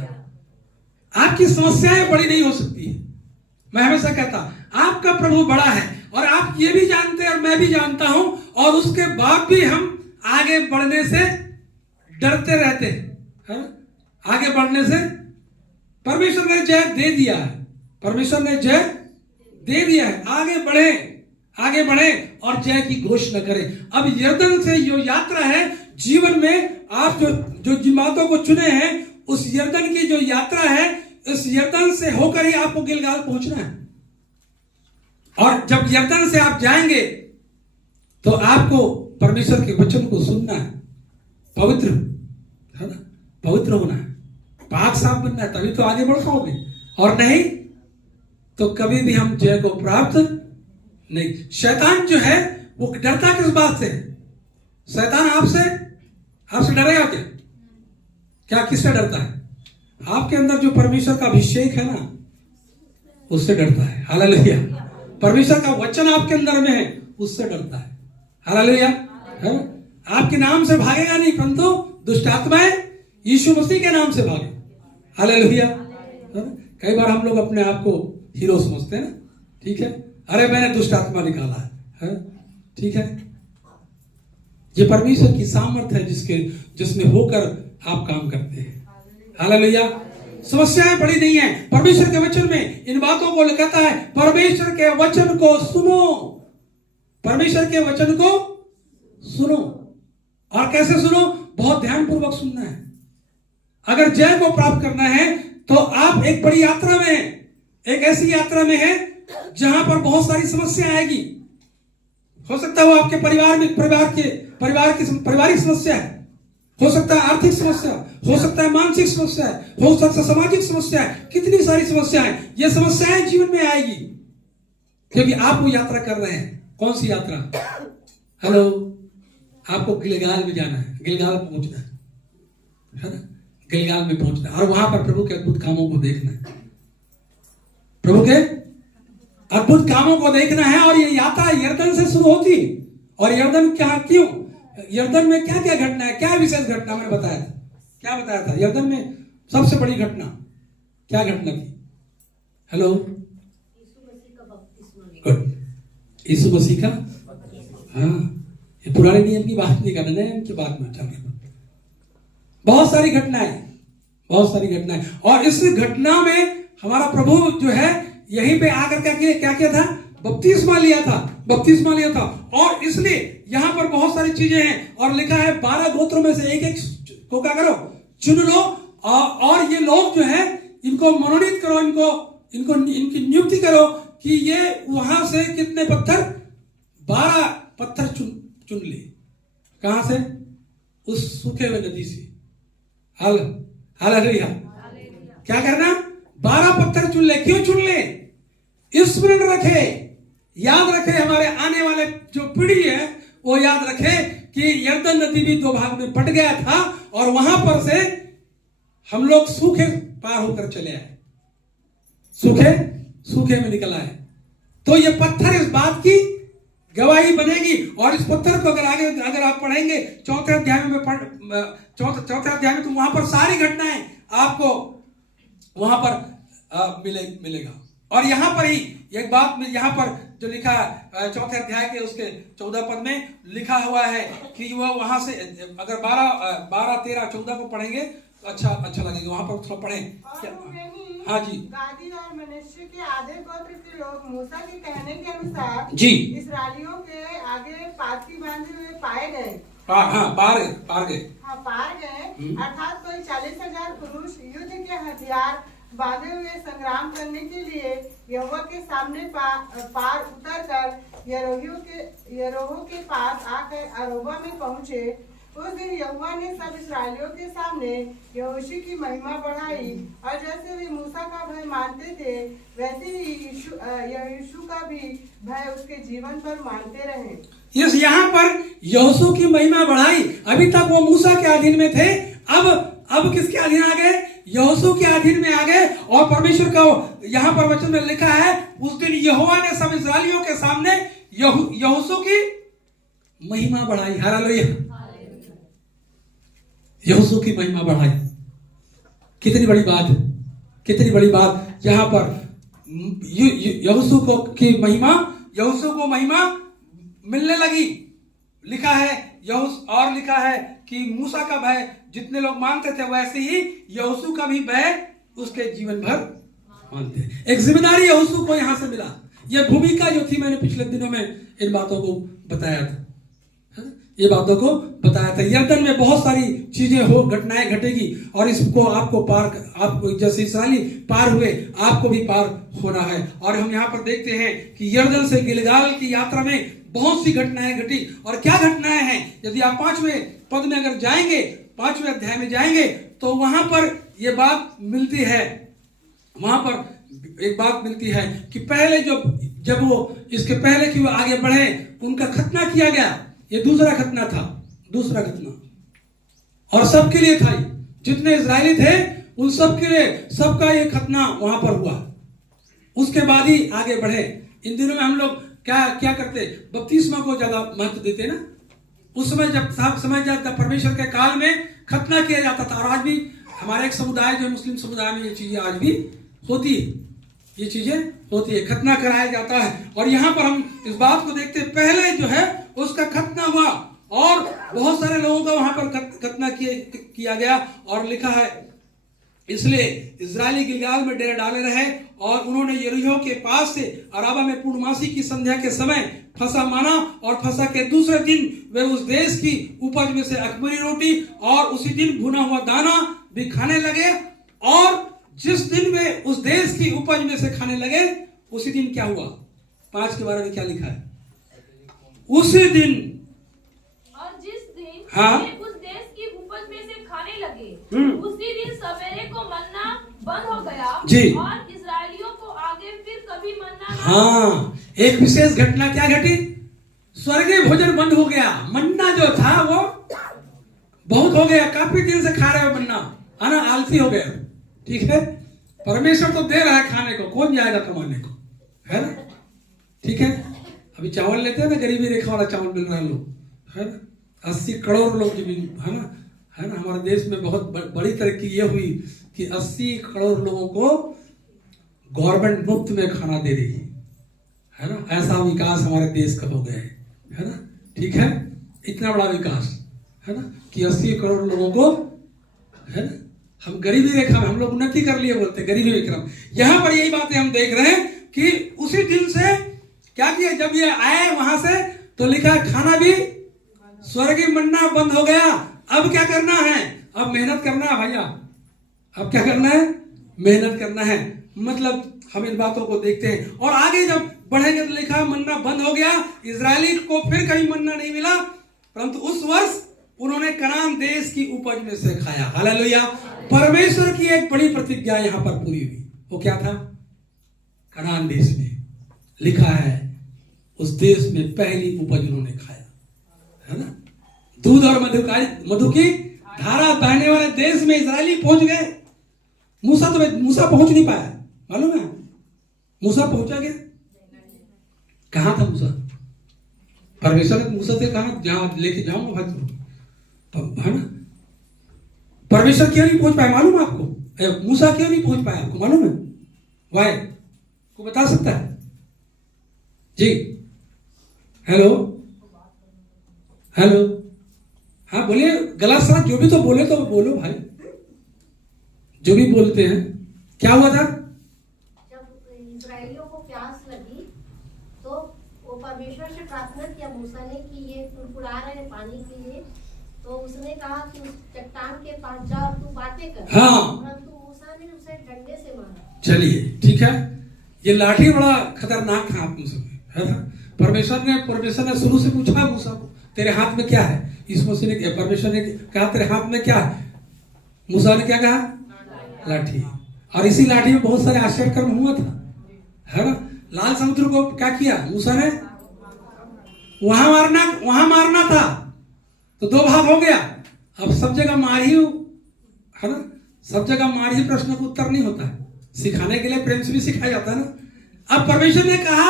आपकी समस्याएं बड़ी नहीं हो सकती है। मैं हमेशा कहता, आपका प्रभु बड़ा है और आप ये भी जानते हैं और मैं भी जानता हूं, और उसके बाद भी हम आगे बढ़ने से डरते रहते हैं। आगे बढ़ने से परमेश्वर ने जय दे दिया है, परमेश्वर ने जय दे दिया है। आगे बढ़े और जय की घोषणा करें। अब यरदन से जो यात्रा है जीवन में, आप जो जिन बातों को चुने हैं, उस यरदन की जो यात्रा है, इस यरदन से होकर ही आपको गिलगाल पहुंचना है। और जब यरदन से आप जाएंगे तो आपको परमेश्वर के वचन को सुनना है, पवित्र, है ना, पवित्र होना है, पाक साफ बनना है, तभी तो आगे बढ़ पाओगे। और नहीं तो कभी भी हम जय को प्राप्त नहीं। शैतान जो है वो डरता किस बात से? शैतान आपसे डरेगा क्या? किससे डरता है? आपके अंदर जो परमेश्वर का अभिषेक है ना, उससे डरता है। हालेलुया। परमेश्वर का वचन आपके अंदर में है, उससे डरता है। हालेलुया। आपके नाम से भागेगा नहीं, परंतु दुष्ट आत्माएं यीशु मसीह के नाम से भागे। हालेलुया। कई बार हम लोग अपने आप को हीरो समझते हैं ना, ठीक है, अरे मैंने दुष्ट आत्मा निकाला है, ठीक है। ये परमेश्वर की सामर्थ्य है जिसमें होकर आप काम करते हैं। हालेलुया। समस्याएं बड़ी नहीं है। परमेश्वर के वचन में इन बातों को कहता है, परमेश्वर के वचन को सुनो, परमेश्वर के वचन को सुनो। और कैसे सुनो? बहुत ध्यानपूर्वक सुनना है। अगर जय को प्राप्त करना है तो आप एक बड़ी यात्रा में हैं, एक ऐसी यात्रा में है जहां पर बहुत सारी समस्या आएगी। हो सकता है वो आपके पारिवारिक समस्या है, हो सकता है आर्थिक समस्या, हो सकता है मानसिक समस्या है, हो सकता है सामाजिक समस्या है, कितनी सारी समस्याएं। ये समस्याएं जीवन में आएगी क्योंकि आप वो यात्रा कर रहे हैं। कौन सी यात्रा? हेलो, आपको गिलगाल में जाना है, गिलगाल पहुंचना है ना, गिलगाल में पहुंचना है और वहां पर प्रभु के अद्भुत कामों को देखना है, प्रभु के अद्भुत कामों को देखना है। और ये यात्रा यरदन से शुरू होती। और यरदन क्यों? यरदन में क्या क्या घटना है, क्या विशेष घटना मैंने बताया था? क्या बताया था? यरदन में सबसे बड़ी घटना क्या घटना थी? हेलो, यीशु मसीह का, हाँ, ये पुराने नियम की बात नहीं कर रहे, नए नियम की बात में चल रहे। बहुत सारी घटनाएं। और इस घटना में हमारा प्रभु जो है यहीं पे आकर क्या किया था? बपतिस्मा लिया था। और इसलिए यहां पर बहुत सारी चीजें हैं। और लिखा है 12 गोत्रों में से एक एक को क्या करो? चुन लो। और ये लोग जो है इनको मनोनीत करो, इनकी नियुक्ति करो कि ये वहां से कितने पत्थर? 12 पत्थर चुन ले। कहां से? उस सूखे हुए नदी से। हालेलुया। क्या करना? 12 पत्थर चुन ले। क्यों चुन ले? स्मरण रखे, याद रखे, हमारे आने वाले जो पीढ़ी है वो याद रखे कि यरदन नदी भी दो भाग में बट गया था और वहां पर से हम लोग सूखे पार होकर चले आए, सूखे में निकल आए। तो ये पत्थर इस बात की गवाही बनेगी। और इस पत्थर को अगर आप पढ़ेंगे चौथे अध्याय में तो वहां पर सारी घटनाएं आपको वहां पर मिलेगा। और यहां पर ही एक बात में यहां पर जो लिखा है चौथे अध्याय के उसके 14 पद में लिखा हुआ है कि वह वहां से अगर 12, 13, 14 को पढ़ेंगे तो अच्छा लगेगा। वहां पर थोड़ा पढ़ें। हाँ जी। गादी और मनुष्य के आधे गोत्र के लोग मूसा के कहने के अनुसार जी इस्राएलियों के आगे पाथी बांधे हुए पाए गए। पार गए अर्थात कोई 40,000 पुरुष युद्ध के हथियार बांधे हुए संग्राम करने के लिए यहोवा के सामने पार उतर कर यरोहो के पास आकर अरोबा में पहुँचे। उस दिन यहोवा ने सब इस्राएलियों के सामने यहोशू की महिमा बढ़ाई और जैसे वे मूसा का भय मानते थे वैसे ही यहोशू का भी भय उसके जीवन पर मानते रहे। यहाँ पर यहोशू की महिमा बढ़ाई। अभी तक वो मूसा के अधीन में थे, अब किसके अधीन आ गए? यहोशू के अधीन में आ गए। और परमेश्वर का यहाँ पर वचन में लिखा है उस दिन यहोवा ने सब इस्राएलियों के सामने यहोशू की महिमा बढ़ाई। हालेलुया। यहोशू की महिमा बढ़ाई। कितनी बड़ी बात है, कितनी बड़ी बात। यहाँ पर यहोशू को महिमा मिलने लगी। लिखा है और लिखा है कि मूसा का भय जितने लोग मानते थे वैसे ही यहोशू का भी भय उसके जीवन भर मानते। एक जिम्मेदारी यहोशू को यहां से मिला। यह भूमिका जो थी, मैंने पिछले दिनों में इन बातों को बताया था, यरदन में बहुत सारी चीजें घटनाएं घटेगी और इसको आपको जैसे इस्राएली पार हुए आपको भी पार होना है। और हम यहाँ पर देखते हैं कि यरदन से गिलगाल की यात्रा में बहुत सी घटनाएं घटी। और क्या घटनाएं हैं? यदि आप 5वें पद में अगर जाएंगे, 5वें अध्याय में जाएंगे तो वहां पर यह बात मिलती है। वहां पर एक बात मिलती है कि पहले जब वो इसके पहले कि वो आगे बढ़े उनका खतना किया गया। ये दूसरा खतना था, और सबके लिए था। जितने इजरायली थे उन सबके लिए सबका ये खतना वहां पर हुआ। उसके बाद ही आगे बढ़े। इन दिनों में हम लोग क्या करते, बपतिस्मा को ज्यादा महत्व देते ना। उस समय जब परमेश्वर के काल में खतना किया जाता था। और आज भी हमारे एक समुदाय जो मुस्लिम समुदाय में ये चीजें आज भी होती है, खतना कराया जाता है। और यहाँ पर हम इस बात को देखते पहले जो है उसका खतना हुआ और बहुत सारे लोगों का वहां पर खतना किया गया। और लिखा है इसलिए इजरायली गिलगाल में डेरा डाले रहे और उन्होंने यरीहो के पास से अराबा में पूर्णमासी की संध्या के समय फसा माना। और फसा के दूसरे दिन वे उस देश की उपज में से अखमीरी रोटी और उसी दिन भुना हुआ दाना भी खाने लगे। और जिस दिन वे उस देश की उपज में से खाने लगे उसी दिन क्या हुआ? 5 के बारे में क्या लिखा है? उसी दिन और जिस दिन हाँ? वे उस देश की उपज में से खाने लगे उसी दिन सवेरे को मन्ना बंद हो गया जी। और इजरायलियों को आगे फिर कभी मन्ना हाँ, एक विशेष घटना क्या घटी? स्वर्गीय भोजन बंद हो गया। मन्ना जो था वो बहुत हो गया, काफी दिन से खा रहे हो मन्ना, है ना, आलसी हो गया। ठीक है, परमेश्वर तो दे रहा है खाने को, कौन जाएगा कमाने को, है ना। ठीक है, अभी चावल लेते हैं ना, गरीबी रेखा वाला चावल मिल रहा है लोग, है ना। 80 करोड़ लोग जमीन, है ना। हमारे देश में बहुत बड़ी तरक्की ये हुई कि 80 करोड़ लोगों को गवर्नमेंट मुफ्त में खाना दे रही है ना। ऐसा विकास हमारे देश का हो गया है ना। ठीक है, इतना बड़ा विकास है ना कि 80 करोड़ लोगों को, है ना, हम गरीबी रेखा में हम लोग उन्नति कर लिए बोलते हैं, गरीबी रेखा में। यहां पर यही बातें हम देख रहे हैं कि उसी दिन से क्या किया, जब ये आए वहां से तो लिखा है खाना भी स्वर्गीय मन्ना बंद हो गया। अब क्या करना है? अब मेहनत करना है भैया। अब क्या करना है? मेहनत करना है। मतलब हम इन बातों को देखते हैं और आगे जब बढ़ेंगे तो लिखा मन्ना बंद हो गया। इजरायली को फिर कहीं मन्ना नहीं मिला, परंतु उस वर्ष उन्होंने कनान देश की उपज में से खाया। हालेलुया। परमेश्वर की एक बड़ी प्रतिज्ञा यहां पर पूरी हुई। वो क्या था? कनान देश में लिखा है उस देश में पहली उपज उन्होंने खाया, है ना। दूध और मधु की धारा बहने वाले देश में इजरायली पहुंच गए। मूसा पहुंच नहीं पाया, मालूम है। मूसा पहुंचा गया, कहां था मूसा? परमेश्वर ने मूसा से कहा जहां लेके जाऊंगा भाई तुम, है ना। परमेश्वर क्यों नहीं पहुंच पाया मालूम है आपको? मूसा क्यों नहीं पहुंच पाया आपको मालूम है? वाई को बता सकता है जी? हेलो हेलो, हाँ बोलिए। गलत सच जो भी तो बोले तो बोलो भाई, जो भी बोलते हैं। क्या हुआ था? जब इजरायलियों को प्यास लगी तो वो परमेश्वर से प्रार्थना किया मूसा ने कि ये कुड़कुड़ा रहे हैं पानी के लिए, तो उसने कहा कि उस चट्टान के पास जा और तू बातें कर। हाँ, परंतु मूसा ने उसे डंडे से मारा। चलिए ठीक है, ये लाठी बड़ा खतरनाक था आप मूसा में, है ना। परमेश्वर ने शुरू से पूछा मूसा को, तेरे हाथ में क्या है? इस मूसा ने, परमेश्वर ने कहा तेरे हाथ में क्या है? मूसा ने क्या कहा? लाठी। और इसी लाठी में बहुत सारे आश्चर्य कर्म हुआ था, है ना। लाल समुद्र को क्या किया मूसा ने? वहां मारना था तो दो भाग हो गया। अब सब जगह मार ही, है ना, सब जगह मार ही प्रश्न का उत्तर नहीं होता है। सिखाने के लिए प्रेम से भी सिखाया जाता है ना। अब परमेश्वर ने कहा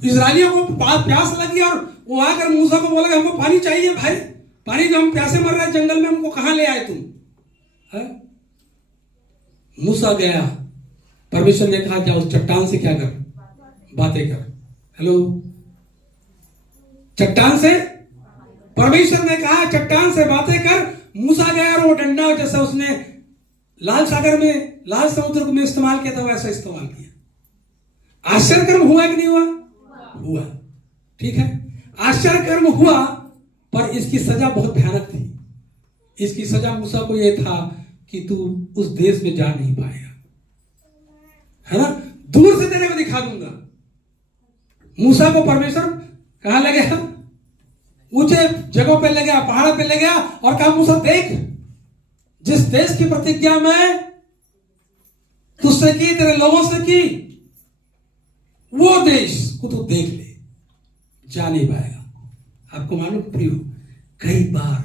इजरायलियों को प्यास लगी और वो आकर मूसा को बोला हमको पानी चाहिए भाई, पानी जो हम प्यासे मर रहे हैं जंगल में, हमको कहां ले आए तुम, है? मूसा गया, परमेश्वर ने कहा जा उस चट्टान से क्या कर, बातें कर। हेलो, चट्टान से परमेश्वर ने कहा चट्टान से बातें कर। मूसा गया और वो डंडा जैसा उसने लाल समुद्र में इस्तेमाल किया था वैसा इस्तेमाल किया। आश्चर्य कर्म हुआ कि नहीं हुआ? हुआ, ठीक है। आश्चर्य कर्म हुआ, पर इसकी सजा बहुत भयानक थी। इसकी सजा मूसा को यह था कि तू उस देश में जा नहीं पाएगा, है ना। दूर से तेरे को दिखा दूंगा। मूसा को परमेश्वर कहां ले गया? ऊंचे जगहों पे ले गया, पहाड़ पे ले गया और कहा मूसा देख, जिस देश की प्रतिज्ञा मैं तुझसे की, तेरे लोगों से की, वो देश को तू देख ले, जा नहीं पाएगा। आपको मालूम प्रियो, कई बार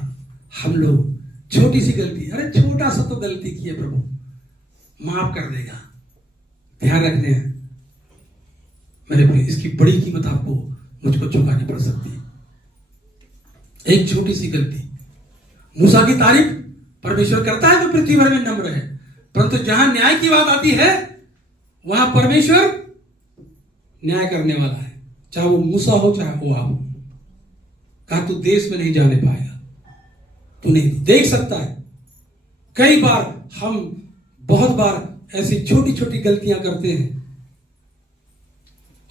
हम लोग छोटी सी गलती, अरे छोटा सा तो गलती की है, प्रभु माफ कर देगा, ध्यान रखने हैं मेरे प्रिय। इसकी बड़ी कीमत आपको मुझको चुकानी पड़ सकती है। एक छोटी सी गलती। मूसा की तारीफ परमेश्वर करता है तो पृथ्वी भर में नम्र है, परंतु जहां न्याय की बात आती है वहां परमेश्वर न्याय करने वाला है, चाहे वो मूसा हो चाहे वो आप। कहा तू देश में नहीं जाने पाएगा, तू नहीं देख सकता है। कई बार हम बहुत बार ऐसी छोटी छोटी गलतियां करते हैं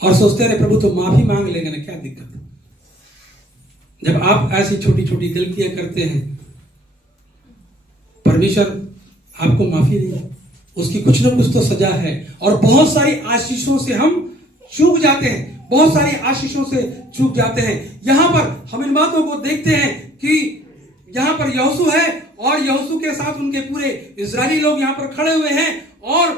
और सोचते रहे प्रभु तो माफी मांग लेगा ना, क्या दिक्कत है। जब आप ऐसी छोटी छोटी गलतियां करते हैं, परमेश्वर आपको माफी नहीं, उसकी कुछ ना कुछ तो सजा है। और बहुत सारी आशीषों से हम चूक जाते हैं, बहुत सारी आशीषों से चूक जाते हैं। यहां पर हम इन बातों को देखते हैं कि यहां पर यहोशू है और यहोशू के साथ उनके पूरे इजरायली लोग यहां पर खड़े हुए हैं और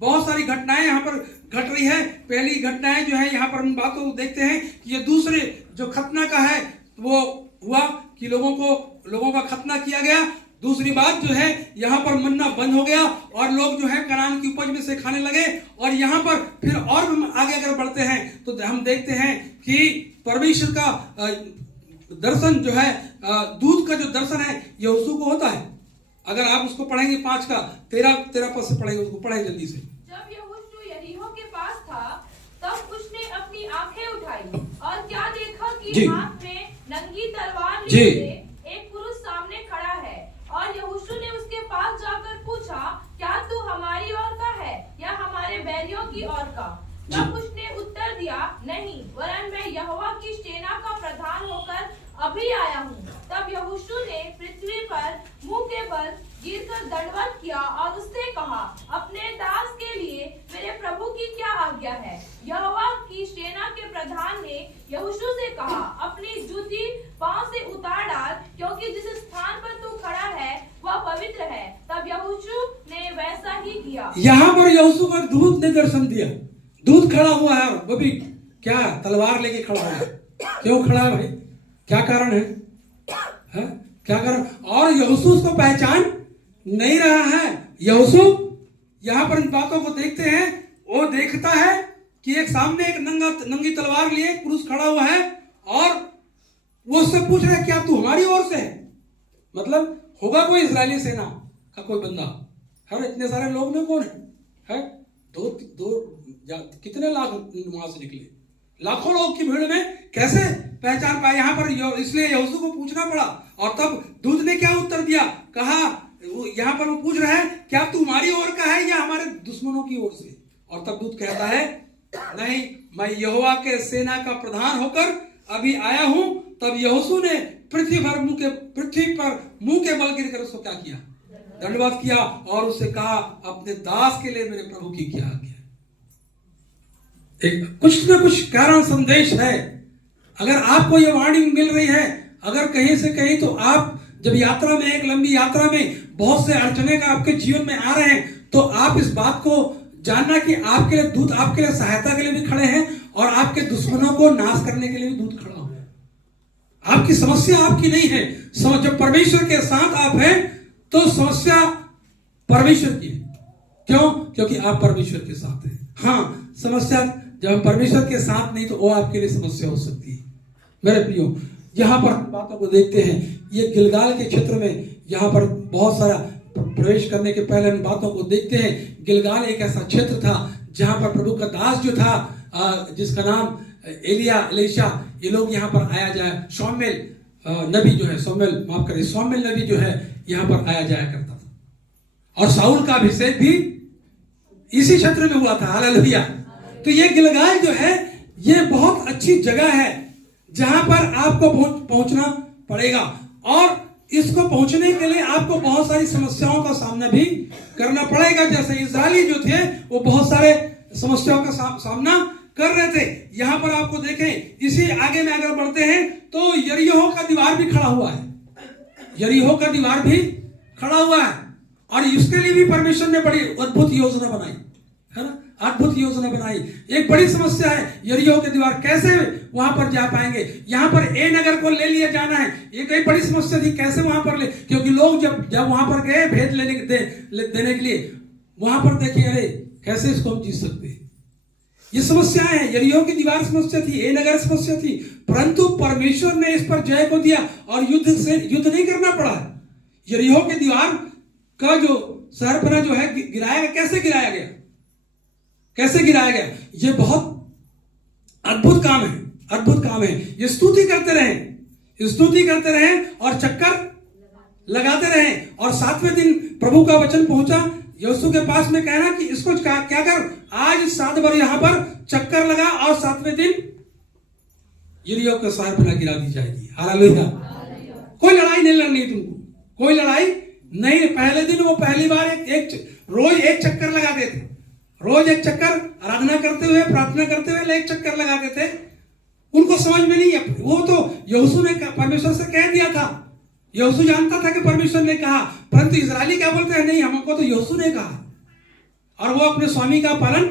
बहुत सारी घटनाएं यहां पर घट रही है। पहली घटनाएं जो है यहां पर हम बातों को देखते हैं कि ये दूसरे जो खतना का है वो हुआ कि लोगों का खतना किया गया। दूसरी बात जो है यहाँ पर मन्ना बंद हो गया और लोग जो है कनान की उपज में से खाने लगे। और यहाँ पर फिर और आगे अगर बढ़ते हैं तो हम देखते हैं कि परमेश्वर का दर्शन जो है, दूध का जो दर्शन है यहोशू को होता है। अगर आप उसको पढ़ेंगे 5 का 13 पद से पढ़ेंगे, उसको पढ़ेंगे जल्दी से। जब यहोशू यरीहो के पास था तब उसने अपनी आंखें उठाई और क्या देखा कि हाथ में नंगी तलवार लिए एक पुरुष सामने खड़ा है। और यहोशू ने उसके पास जाकर पूछा, क्या तू हमारी ओर का है या हमारे बैरियों की ओर का? तब उसने उत्तर दिया, नहीं, वरन मैं यहोवा की सेना का प्रधान होकर अभी आया हूँ। तब यहोशू ने पृथ्वी पर मुंह के बल गिरकर दंडवत किया और उससे कहा, अपने दास के लिए मेरे प्रभु की क्या आज्ञा है? यहोवा की सेना के प्रधान ने यहोशू से कहा, अपनी जूती पांव से उतार डाल, क्योंकि जिस स्थान पर तू खड़ा है वह पवित्र है। तब यहोशू ने वैसा ही किया। यहाँ पर यहोशू को दूत ने दर्शन दिया। दूत खड़ा हुआ है, वो भी क्या तलवार लेके खड़ा है? क्यों खड़ा है भाई? क्या कारण है? क्या कारण? और यहोशू उसको पहचान नहीं रहा है। यहोशू यहां पर इन बातों को देखते हैं, वो देखता है कि एक सामने एक नंगी तलवार लिए एक पुरुष खड़ा हुआ है और वो उससे पूछ रहा है क्या तू हमारी ओर से है? मतलब होगा कोई इजरायली सेना का कोई बंदा। हर इतने सारे लोग में कौन है? कितने लाख वहां से निकले, लाखों लोग की भीड़ में कैसे पहचान पाए यहाँ पर? इसलिए यहोशू को पूछना पड़ा। और तब दूत ने क्या उत्तर दिया? कहा, यहाँ पर वो पूछ रहा है क्या तू हमारी ओर का है या हमारे दुश्मनों की ओर से? और तब दूत कहता है नहीं, मैं यहोवा के सेना का प्रधान होकर अभी आया हूं। तब यहोशू ने पृथ्वी पर मुंह के बल गिरकर उसको क्या किया? दंडवत किया और उससे कहा अपने दास के लिए मेरे प्रभु की क्या आज्ञा? एक कुछ ना कुछ कारण संदेश है। अगर आपको ये वार्निंग मिल रही है, अगर कहीं से कहीं, तो आप जब यात्रा में, एक लंबी यात्रा में बहुत से अड़चने का आपके जीवन में आ रहे हैं, तो आप इस बात को जानना कि आपके लिए दूत, आपके लिए सहायता के लिए भी खड़े हैं और आपके दुश्मनों को नाश करने के लिए भी दूत खड़ा हुआ है। आपकी समस्या आपकी नहीं है। जब परमेश्वर के साथ आप हैं तो समस्या परमेश्वर की है। क्यों? क्योंकि आप परमेश्वर के साथ हैं। हाँ, समस्या जब हम परमेश्वर के साथ नहीं तो वो आपके लिए समस्या हो सकती है। मेरे प्रियो, यहाँ पर बातों को देखते हैं। ये गिलगाल के क्षेत्र में यहाँ पर बहुत सारा प्रवेश करने के पहले इन बातों को देखते हैं। गिलगाल एक ऐसा क्षेत्र था जहाँ पर प्रभु का दास जो था, जिसका नाम एलिया, एलीशा, ये लोग यहाँ पर आया जाए। शमूएल नबी जो है, शमूएल नबी जो है यहाँ पर आया जाया करता था। और साउल का अभिषेक भी इसी क्षेत्र में हुआ था। हालेलुया। तो ये गिलगाल जो है ये बहुत अच्छी जगह है जहां पर आपको पहुंचना पड़ेगा। और इसको पहुंचने के लिए आपको बहुत सारी समस्याओं का सामना भी करना पड़ेगा। जैसे इजरायली जो थे वो बहुत सारे समस्याओं का सामना कर रहे थे। यहां पर आपको देखें, इसी आगे में अगर बढ़ते हैं तो यरीहो का दीवार भी खड़ा हुआ है। यरीहो का दीवार भी खड़ा हुआ है और इसके लिए भी परमेश्वर ने बड़ी अद्भुत योजना बनाई है ना, अद्भुत योजना बनाई। एक बड़ी समस्या है, यरीहो की दीवार कैसे वहां पर जा पाएंगे? यहाँ पर ए नगर को ले लिया जाना है, एक एक बड़ी समस्या थी, कैसे वहां पर ले, क्योंकि लोग जब वहां पर गए भेद देने के लिए, वहां पर देखिए अरे कैसे इसको हम जीत सकते हैं। ये समस्याएं हैं। यरीहो की दीवार समस्या थी, ए नगर समस्या थी, परंतु परमेश्वर ने इस पर जय को दिया और युद्ध नहीं करना पड़ा। यरीहो की दीवार का जो शहरपना जो है गिराया, कैसे गिराया गया? कैसे गिराया गया? ये बहुत अद्भुत काम है, अद्भुत काम है। ये स्तुति करते रहे और चक्कर लगाते रहे। और 7वें दिन प्रभु का वचन पहुंचा यहोशू के पास में, कहना कि इसको क्या कर, आज 7 बार यहां पर चक्कर लगा और 7वें दिन यरीहो का शहरपना गिरा दी जाएगी। हालेलुया। कोई लड़ाई नहीं लड़नी तुमको, कोई लड़ाई नहीं। पहले दिन वो पहली बार रोज एक चक्कर लगाते थे, रोज एक चक्कर आराधना करते हुए, प्रार्थना करते हुए एक चक्कर लगाते थे। उनको समझ में नहीं है, वो तो यहोशू ने परमेश्वर से कह दिया था। यहोशू जानता था कि परमेश्वर ने कहा, परंतु इजरायली क्या बोलते हैं, नहीं, हमको तो यहोशू ने कहा, और वो अपने स्वामी का पालन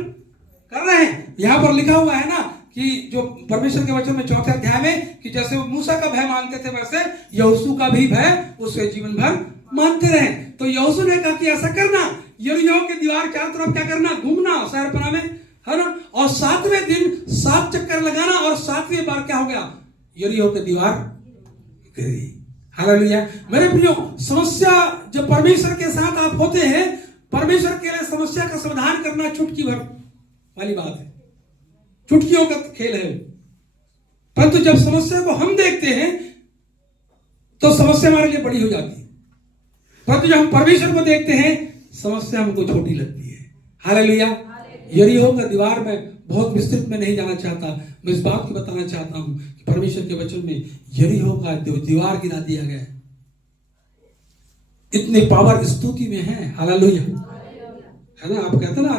कर रहे हैं। यहां पर लिखा हुआ है ना कि जो परमेश्वर के वचन में 4थे अध्याय में, कि जैसे वो मूसा का भय मानते थे वैसे यहोशू का भी भय उसके जीवन भर मानते रहे। तो यहोशू ने कहा कि ऐसा करना, यरीहो की दीवार चारों तरफ क्या करना, घूमना शहरपना में, है ना, और 7वें दिन 7 चक्कर लगाना और 7वीं बार क्या हो गया, यरीहो की दीवार गिरी। हालेलुया। मेरे प्रियो, समस्या जब परमेश्वर के साथ आप होते हैं, परमेश्वर के लिए समस्या का समाधान करना चुटकी भर वाली बात है, चुटकियों का खेल है। परंतु जब समस्या को हम देखते हैं तो समस्या हमारे लिए बड़ी हो जाती है, परंतु जब हम परमेश्वर को देखते हैं समस्या हमको छोटी लगती है। हालेलुया। यरीहो का दीवार में बहुत विस्तृत में नहीं जाना चाहता, मैं इस बात को बताना चाहता हूं कि परमेश्वर के वचन में यरीहो का दीवार गिरा दिया गया। इतनी पावर स्तुति में है। हालेलुया, है ना। आप कहते ना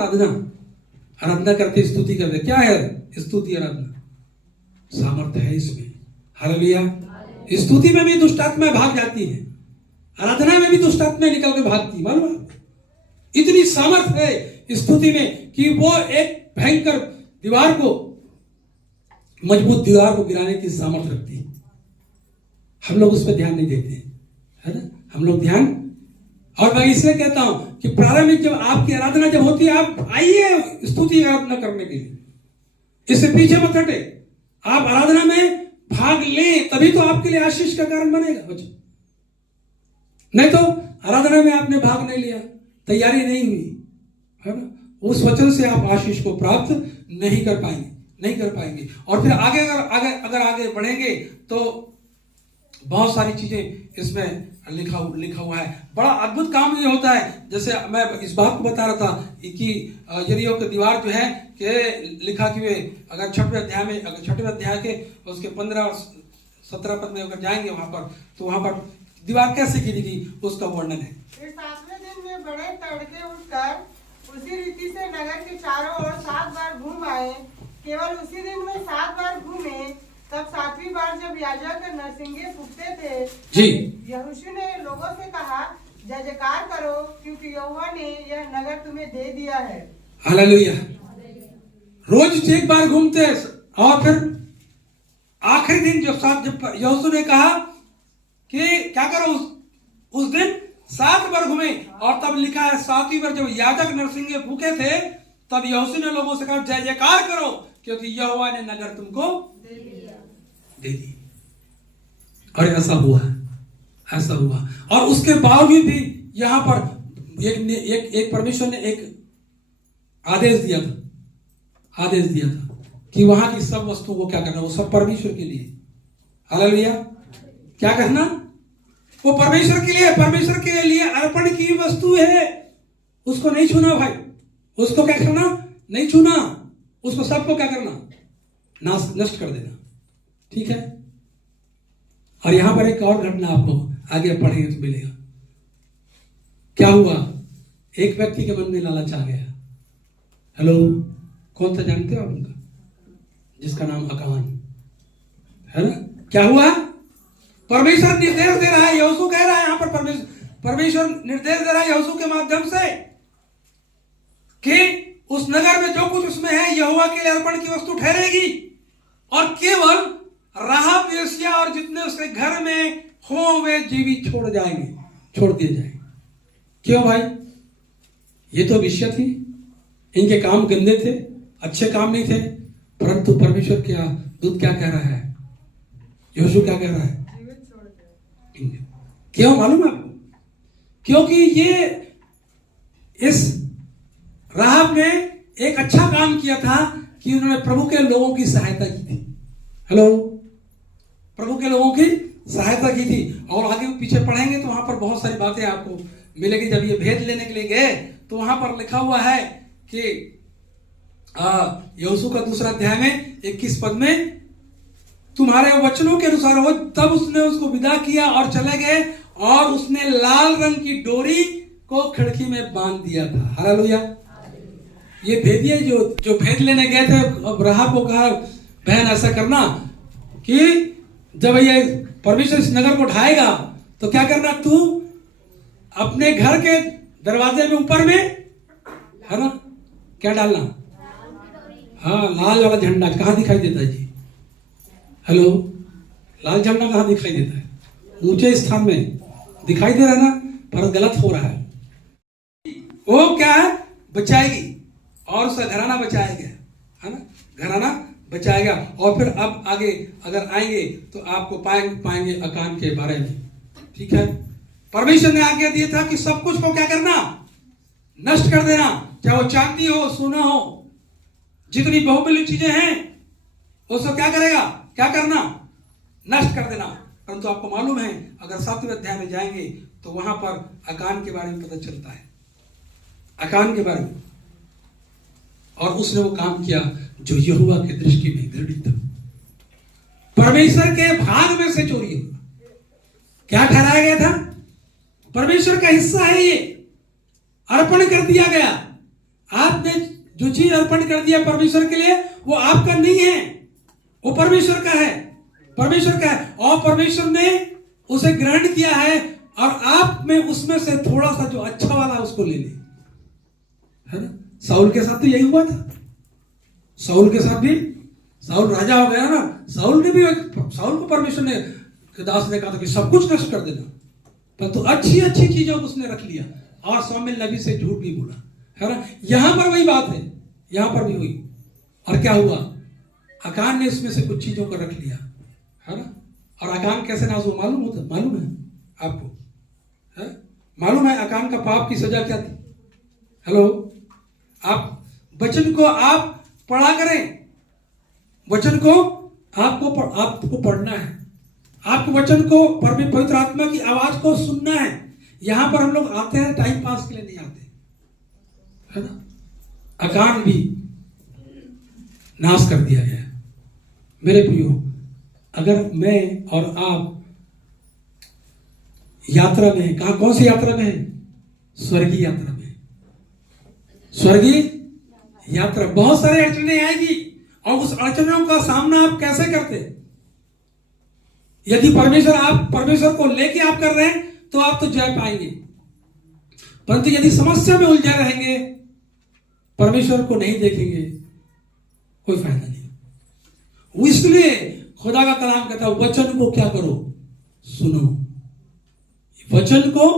आराधना करके स्तुति करते, क्या है स्तुति? आराधना, सामर्थ्य है इसमें। हालेलुया। स्तुति में भी दुष्टात्मा भाग जाती है, आराधना में भी दुष्टात्मा निकल के भागती। मालूम, इतनी सामर्थ्य है स्तुति में कि वो एक भयंकर दीवार को मजबूत दीवार को गिराने की सामर्थ्य रखती है। हम लोग उस पर ध्यान नहीं देते, है ना? हम लोग ध्यान, और मैं इसलिए कहता हूं कि प्रारंभिक जब आपकी आराधना जब होती है, आप आइए स्तुति आराधना करने के लिए, इससे पीछे मत हटे। आप आराधना में भाग लें, तभी तो आपके लिए आशीष का कारण बनेगा बच्चे। नहीं तो आराधना में आपने भाग नहीं लिया, तैयारी नहीं हुई, है ना, उस वचन से आप आशीष को प्राप्त नहीं कर पाएंगे। और फिर अगर आगे बढ़ेंगे तो बहुत सारी चीजें इसमें लिखा हुआ है। बड़ा अद्भुत काम ये होता है। जैसे मैं इस बात को बता रहा था कि यरीहो की दीवार जो है कि लिखा कि वे अगर छठवें अध्याय के उसके 15 और 17 पद में अगर जाएंगे वहां पर, तो वहां पर दीवार कैसे गिरी उसका वर्णन है। फिर 7वें दिन में बड़े तड़के उठकर उसी रीति से नगर के चारों ओर 7 बार घूम आए। केवल उसी दिन में 7 बार घूमे। तब 7वीं बार जब याजक नरसिंगे फूंकते थे, जी, यहोशू ने लोगों से कहा, जय जयकार करो, क्योंकि यहोवा ने यह नगर तुम्हें दे दिया है। हालेलुया। रोज एक बार घूमते, और फिर आखिरी दिन जब यहोशू ने कहा कि क्या करो, उस दिन 7 बार घूमे। और तब लिखा है 7वीं बार जब याजक नरसिंगे फूके थे, तब यहोशू ने लोगों से कहा, जय जयकार करो, क्योंकि यहोवा ने नगर तुमको दे दी। और ऐसा हुआ। और उसके बावजूद भी यहां पर एक परमेश्वर ने एक आदेश दिया था कि वहां की सब वस्तु को क्या करना, वो सब परमेश्वर के लिए। हालेलुया। क्या करना? वो परमेश्वर के लिए अर्पण की वस्तु है। उसको नहीं छूना भाई, उसको क्या करना? नहीं छूना, उसको सबको क्या करना? नष्ट कर देना। ठीक है। और यहां पर एक और घटना आपको आगे पढ़ेंगे तो मिलेगा। क्या हुआ? एक व्यक्ति के मन में लालच आ गया। हेलो, कौन सा जानते हो आप उनका? जिसका नाम अकान है ना। क्या हुआ? परमेश्वर निर्देश दे रहा है, यहोशू कह रहा है यहां पर, परमेश्वर निर्देश दे रहा है यहोशू के माध्यम से कि उस नगर में जो कुछ उसमें है यहोवा के लिए अर्पण की वस्तु ठहरेगी, और केवल राहाब वेश्या और जितने उसके घर में हो वे जीवित छोड़ दिए जाएंगे। क्यों भाई? ये तो विषय थी, इनके काम गंदे थे, अच्छे काम नहीं थे, परंतु परमेश्वर क्या दूत क्या कह रहा है, यहोशू क्या कह रहा है? क्यों मालूम है आपको? क्योंकि ये इस राहाब ने एक अच्छा काम किया था कि उन्होंने प्रभु के लोगों की सहायता की थी। हेलो, प्रभु के लोगों की सहायता की थी। और आगे पीछे पढ़ेंगे तो वहां पर बहुत सारी बातें आपको मिलेगी। जब ये भेद लेने के लिए गए तो वहां पर लिखा हुआ है कि यहोशू का 2 अध्याय में 21 पद में, तुम्हारे वचनों के अनुसार हो। तब उसने उसको विदा किया और चले गए, और उसने लाल रंग की डोरी को खिड़की में बांध दिया था। हालेलुया। ये भेदिए जो भेद लेने गए थे, अब राहाब को कहा, बहन ऐसा करना कि जब ये परमेश्वर इस नगर को ढाएगा तो क्या करना, तू अपने घर के दरवाजे में ऊपर में, है ना, क्या डालना? हाँ, लाल वाला झंडा। कहां दिखाई देता है जी? हेलो, लाल झंडा कहां दिखाई देता है? ऊंचे स्थान में दिखाई दे रहा है ना, पर गलत हो रहा है। वो क्या है? बचाएगी, और उसका घराना बचाया गया, है ना, घराना बचाएगा। और फिर अब आगे अगर आएंगे तो आपको पाएंगे अकान के बारे में। ठीक है। परमेश्वर ने आज्ञा दिया था कि सब कुछ को क्या करना? नष्ट कर देना, चाहे वो चांदी हो, सोना हो, जितनी बहुमूल्य चीजें हैं उसको क्या करेगा? क्या करना? नष्ट कर देना। परंतु आपको मालूम है, अगर 7वें अध्याय में जाएंगे तो वहां पर अकान के बारे में पता चलता है, अकान के बारे में। और उसने वो काम किया जो यहोवा की दृष्टि में घृणित था। परमेश्वर के भाग में से चोरी हुआ। क्या ठहराया गया था? परमेश्वर का हिस्सा है, ये अर्पण कर दिया गया। आपने जो चीज अर्पण कर दिया परमेश्वर के लिए, वो आपका नहीं है, वो परमेश्वर का है, परमेश्वर का है। और परमेश्वर ने उसे ग्रहण किया है, और आप में उसमें से थोड़ा सा जो अच्छा वाला उसको ले ले, है ना। साउल के साथ तो यही हुआ था। साउल के साथ भी साउल राजा हो गया ना, साउल को परमेश्वर ने, दास ने कहा था कि सब कुछ नष्ट कर देना, परंतु अच्छी अच्छी चीजों को उसने रख लिया और शामिल नबी से झूठ भी बोला, है ना। यहां पर वही बात है, यहां पर भी हुई। और क्या हुआ, अकान ने इसमें से कुछ चीजों को रख लिया, है ना। और अकान कैसे नाश हुआ मालूम है आपको, है? मालूम है अकान का पाप की सजा क्या थी? हेलो, आप वचन को आप पढ़ा करें, वचन को आपको पढ़ना है, आपको वचन को पवित्र आत्मा की आवाज को सुनना है। यहां पर हम लोग आते हैं टाइम पास के लिए नहीं आते, है ना। अकान भी नाश कर दिया गया। मेरे प्रियो, अगर मैं और आप यात्रा में हैं, कौन सी यात्रा में है? स्वर्गीय यात्रा में। स्वर्गीय यात्रा, बहुत सारी अड़चनें आएगी और उस अड़चनों का सामना आप कैसे करते? यदि परमेश्वर को लेके आप कर रहे हैं तो आप तो जय पाएंगे, परंतु यदि समस्या में उलझे रहेंगे, परमेश्वर को नहीं देखेंगे, कोई फायदा नहीं। इसलिए खुदा का कलाम कहता है वचन को क्या करो, सुनो वचन को।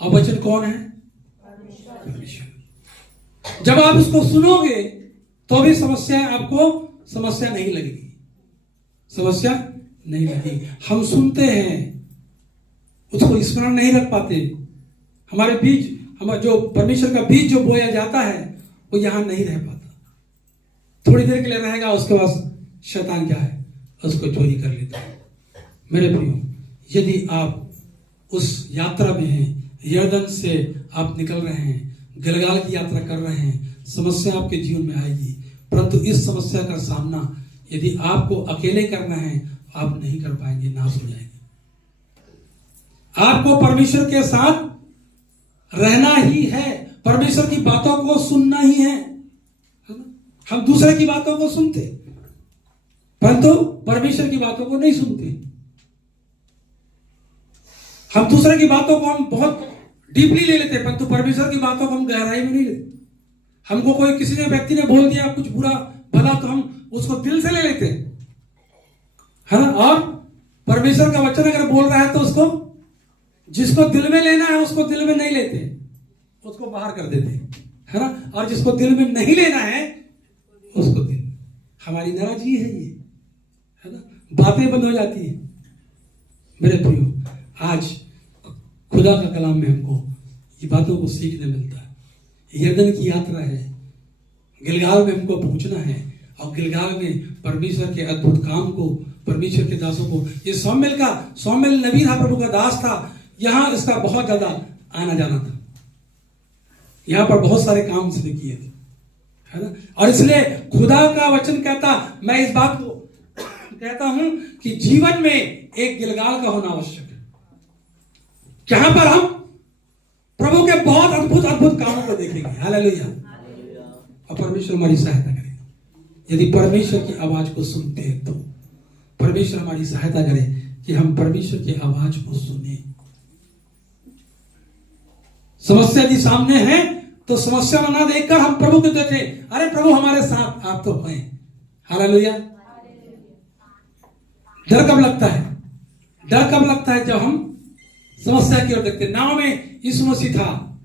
और वचन कौन है? परमेश्वर। जब आप इसको सुनोगे तो भी आपको समस्या नहीं लगेगी, समस्या नहीं लगेगी। हम सुनते हैं, उसको स्मरण नहीं रख पाते। हमारे बीज, हमारा जो परमेश्वर का बीज जो बोया जाता है वो यहां नहीं रह पाता, थोड़ी देर के लिए रहेगा, उसके बाद शैतान क्या है, उसको चोरी कर लेता है। मेरे प्रियो, यदि आप उस यात्रा में हैं, यरदन से आप निकल रहे हैं, गिलगाल की यात्रा कर रहे हैं, समस्या आपके जीवन में आएगी, परंतु इस समस्या का सामना यदि आपको अकेले करना है आप नहीं कर पाएंगे, नाश हो जाएंगे। आपको परमेश्वर के साथ रहना ही है, परमेश्वर की बातों को सुनना ही है। हम दूसरे की बातों को सुनते, परंतु परमेश्वर की बातों को नहीं सुनते। हम दूसरे की बातों को हम बहुत डीपली ले लेते, परंतु परमेश्वर की बातों को हम गहराई में नहीं लेते। हमको कोई किसी ने व्यक्ति ने बोल दिया कुछ बुरा भला तो हम उसको दिल से ले लेते, है ना। और परमेश्वर का वचन अगर बोल रहा है तो उसको, जिसको दिल में लेना है उसको दिल में नहीं लेते, उसको बाहर कर देते, है ना। और जिसको दिल में नहीं लेना है उसको दिल, हमारी नाराजगी है ये, है ना, बातें बंद हो जाती है। मेरे प्रियो, आज खुदा का कलाम में हमको ये बातों को सीखने मिलता है। यरदन की यात्रा है, गिलगाल में हमको पहुंचना है, और गिलगाल में परमेश्वर के अद्भुत काम को, परमेश्वर के दासों को, ये सौमेल नबी था, प्रभु का दास था, यहां इसका बहुत ज्यादा आना जाना था, यहां पर बहुत सारे काम उसने किए थे, है ना। और इसलिए खुदा का वचन कहता, मैं इस बात को कहता हूं कि जीवन में एक गिलगाल का होना आवश्यक है, जहां पर हम प्रभु के बहुत अद्भुत अद्भुत कामों को देखेंगे। हालेलुया। और परमेश्वर हमारी सहायता करेगा। यदि परमेश्वर की आवाज को सुनते हैं तो परमेश्वर हमारी सहायता करे कि हम परमेश्वर की आवाज को सुने। समस्या यदि सामने है तो समस्या में ना देखकर हम प्रभु को देखें, अरे प्रभु हमारे साथ आप तो हैं। हालेलुया। डर कब लगता है? डर कब लगता है? जब हम समस्या की ओर देखते। नाव में यीशु मसीह था,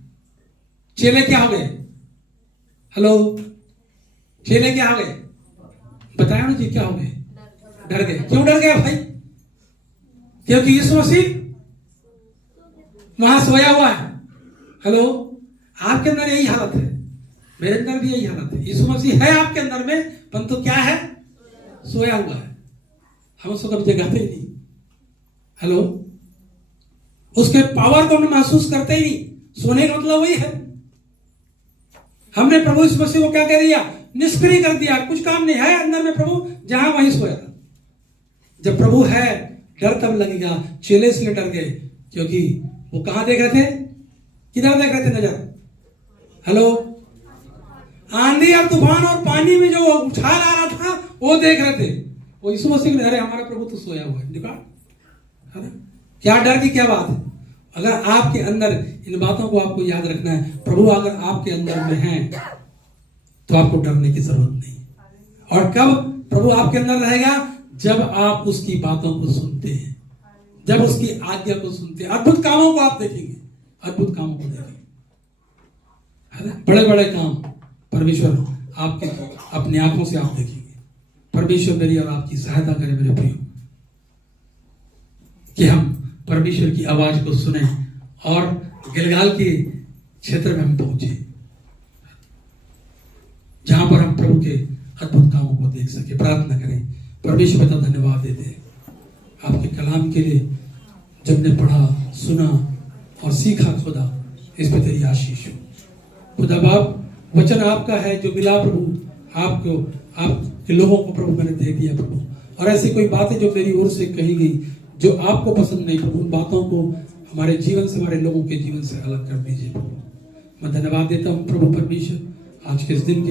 चेले क्या हो गए? हेलो, चेले क्या हो गए? बताया ना जी, क्या हो गए? डर गए। क्यों डर गए भाई? क्योंकि यीशु मसीह वहां सोया हुआ है। हेलो, आपके अंदर यही हालत है, मेरे अंदर भी यही हालत है। यीशु मसीह है आपके अंदर में, परंतु क्या है? सोया हुआ है। हम उसको कभी जगाते ही नहीं। हेलो, उसके पावर को हम महसूस करते ही नहीं। सोने का मतलब वही है। हमने प्रभु यीशु मसीह को क्या कह दिया? निष्क्रिय कर दिया, कुछ काम नहीं है अंदर में प्रभु, जहां वहीं सोया था। जब प्रभु है, डर तब लगेगा। चेले इसलिए डर गए क्योंकि वो कहां देख रहे थे? किधर देख रहे थे नजर? हेलो, आंधी और तूफान और पानी में जो उछाल आ रहा था वो देख रहे थे। वो यीशु मसीह ने, अरे हमारा प्रभु तो सोया हुआ है, देखा, है ना। क्या डर की क्या बात है? अगर आपके अंदर इन बातों को आपको याद रखना है, प्रभु अगर आपके अंदर में है तो आपको डरने की जरूरत नहीं। और कब प्रभु आपके अंदर रहेगा जब आप उसकी बातों को सुनते हैं, जब उसकी आज्ञा को सुनते हैं। अद्भुत कामों को आप देखेंगे, अद्भुत कामों को देखेंगे, बड़े बड़े काम परमेश्वर आपके अपनी आंखों से आप देखेंगे। परमेश्वर मेरी और आपकी सहायता करे मेरे प्रियो, कि हम परमेश्वर की आवाज को सुने और गिलगाल के क्षेत्र में हम पहुंचे, जहां पर हम प्रभु के अद्भुत कामों को देख सके। प्रार्थना करें। परमेश्वर पिता धन्यवाद देते हैं आपके कलाम के लिए, जब ने पढ़ा, सुना और सीखा खुदा, इस पे तेरी आशीष हो खुदा बाप। वचन आपका है जो मिला प्रभु, आपको आपके लोगों को प्रभु मैंने दे दिया प्रभु, और ऐसी कोई बातें जो मेरी ओर से कही गई जो आपको पसंद नहीं प्रभु, उन बातों को हमारे जीवन से, हमारे लोगों के जीवन से अलग कर दीजिए प्रभु। मैं धन्यवाद देता हूँ प्रभु परमेश्वर आज के इस दिन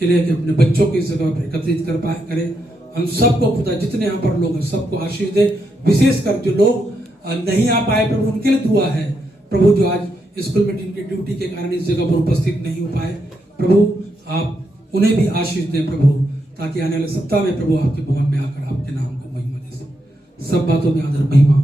के लिए कि अपने बच्चों को इस जगह पर एकत्रित कर पाए करें। हम सबको खुदा जितने यहाँ पर लोग हैं सबको आशीष दे, विशेषकर जो लोग नहीं आ पाए प्रभु उनके लिए दुआ है प्रभु, जो आज स्कूल मीटिंग की ड्यूटी के कारण इस जगह पर उपस्थित नहीं हो पाए प्रभु, आप उन्हें भी आशीष दें प्रभु, ताकि आने वाले सप्ताह में प्रभु आपके भवन में आकर आपके नाम को महिमा दे सके। सब बातों में आदर महिमा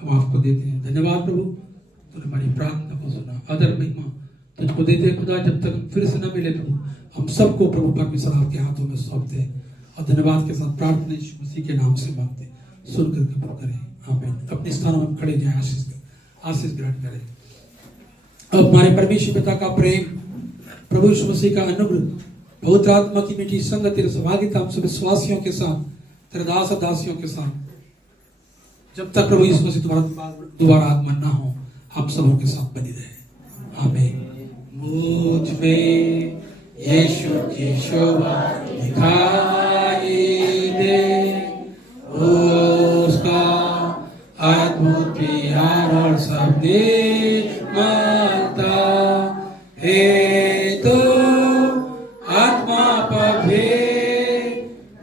हम आपको देते हैं। धन्यवाद प्रभु, तूने हमारी प्रार्थना को सुना। आदर महिमा तुझको देते हैं खुदा, जब तक हम फिर से न मिले प्रभु, हम सबको प्रभु परमेश्वर आपके हाथों में सौंपते हैं और धन्यवाद के साथ प्रार्थना यीशु मसीह के नाम से मांगते, सुनकर कबूल करें। आमीन। अपने स्थानों में खड़े जाएं, आशीष ग्रहण करें। अब हमारे परमेश्वर पिता का प्रेम, प्रभु यीशु मसीह का अनुग्रह, पवित्र आत्मा की मीठी संगत, तेरे सहभागिता हम सब विश्वासियों के साथ, तेरे दास और दासियों के साथ, जब तक प्रभु यीशु मसीह दोबारा आगमन ना हो, हम सबों के साथ बनी रहे। आमीन। मुझ में यीशु की शोभा दिखाई दे, उसका अद्भुत प्यार और सब माता है, तो आत्मा पभे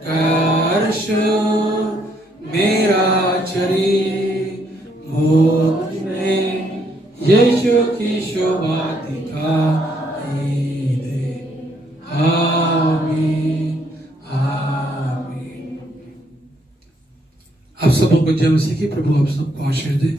कर्ष मेरा शरीर, मुझ में यीशु की शोभा दिखाई दे। आमीन, आमीन। आप सबों को जय मसीह की। प्रभु आप सबको आशीष दे।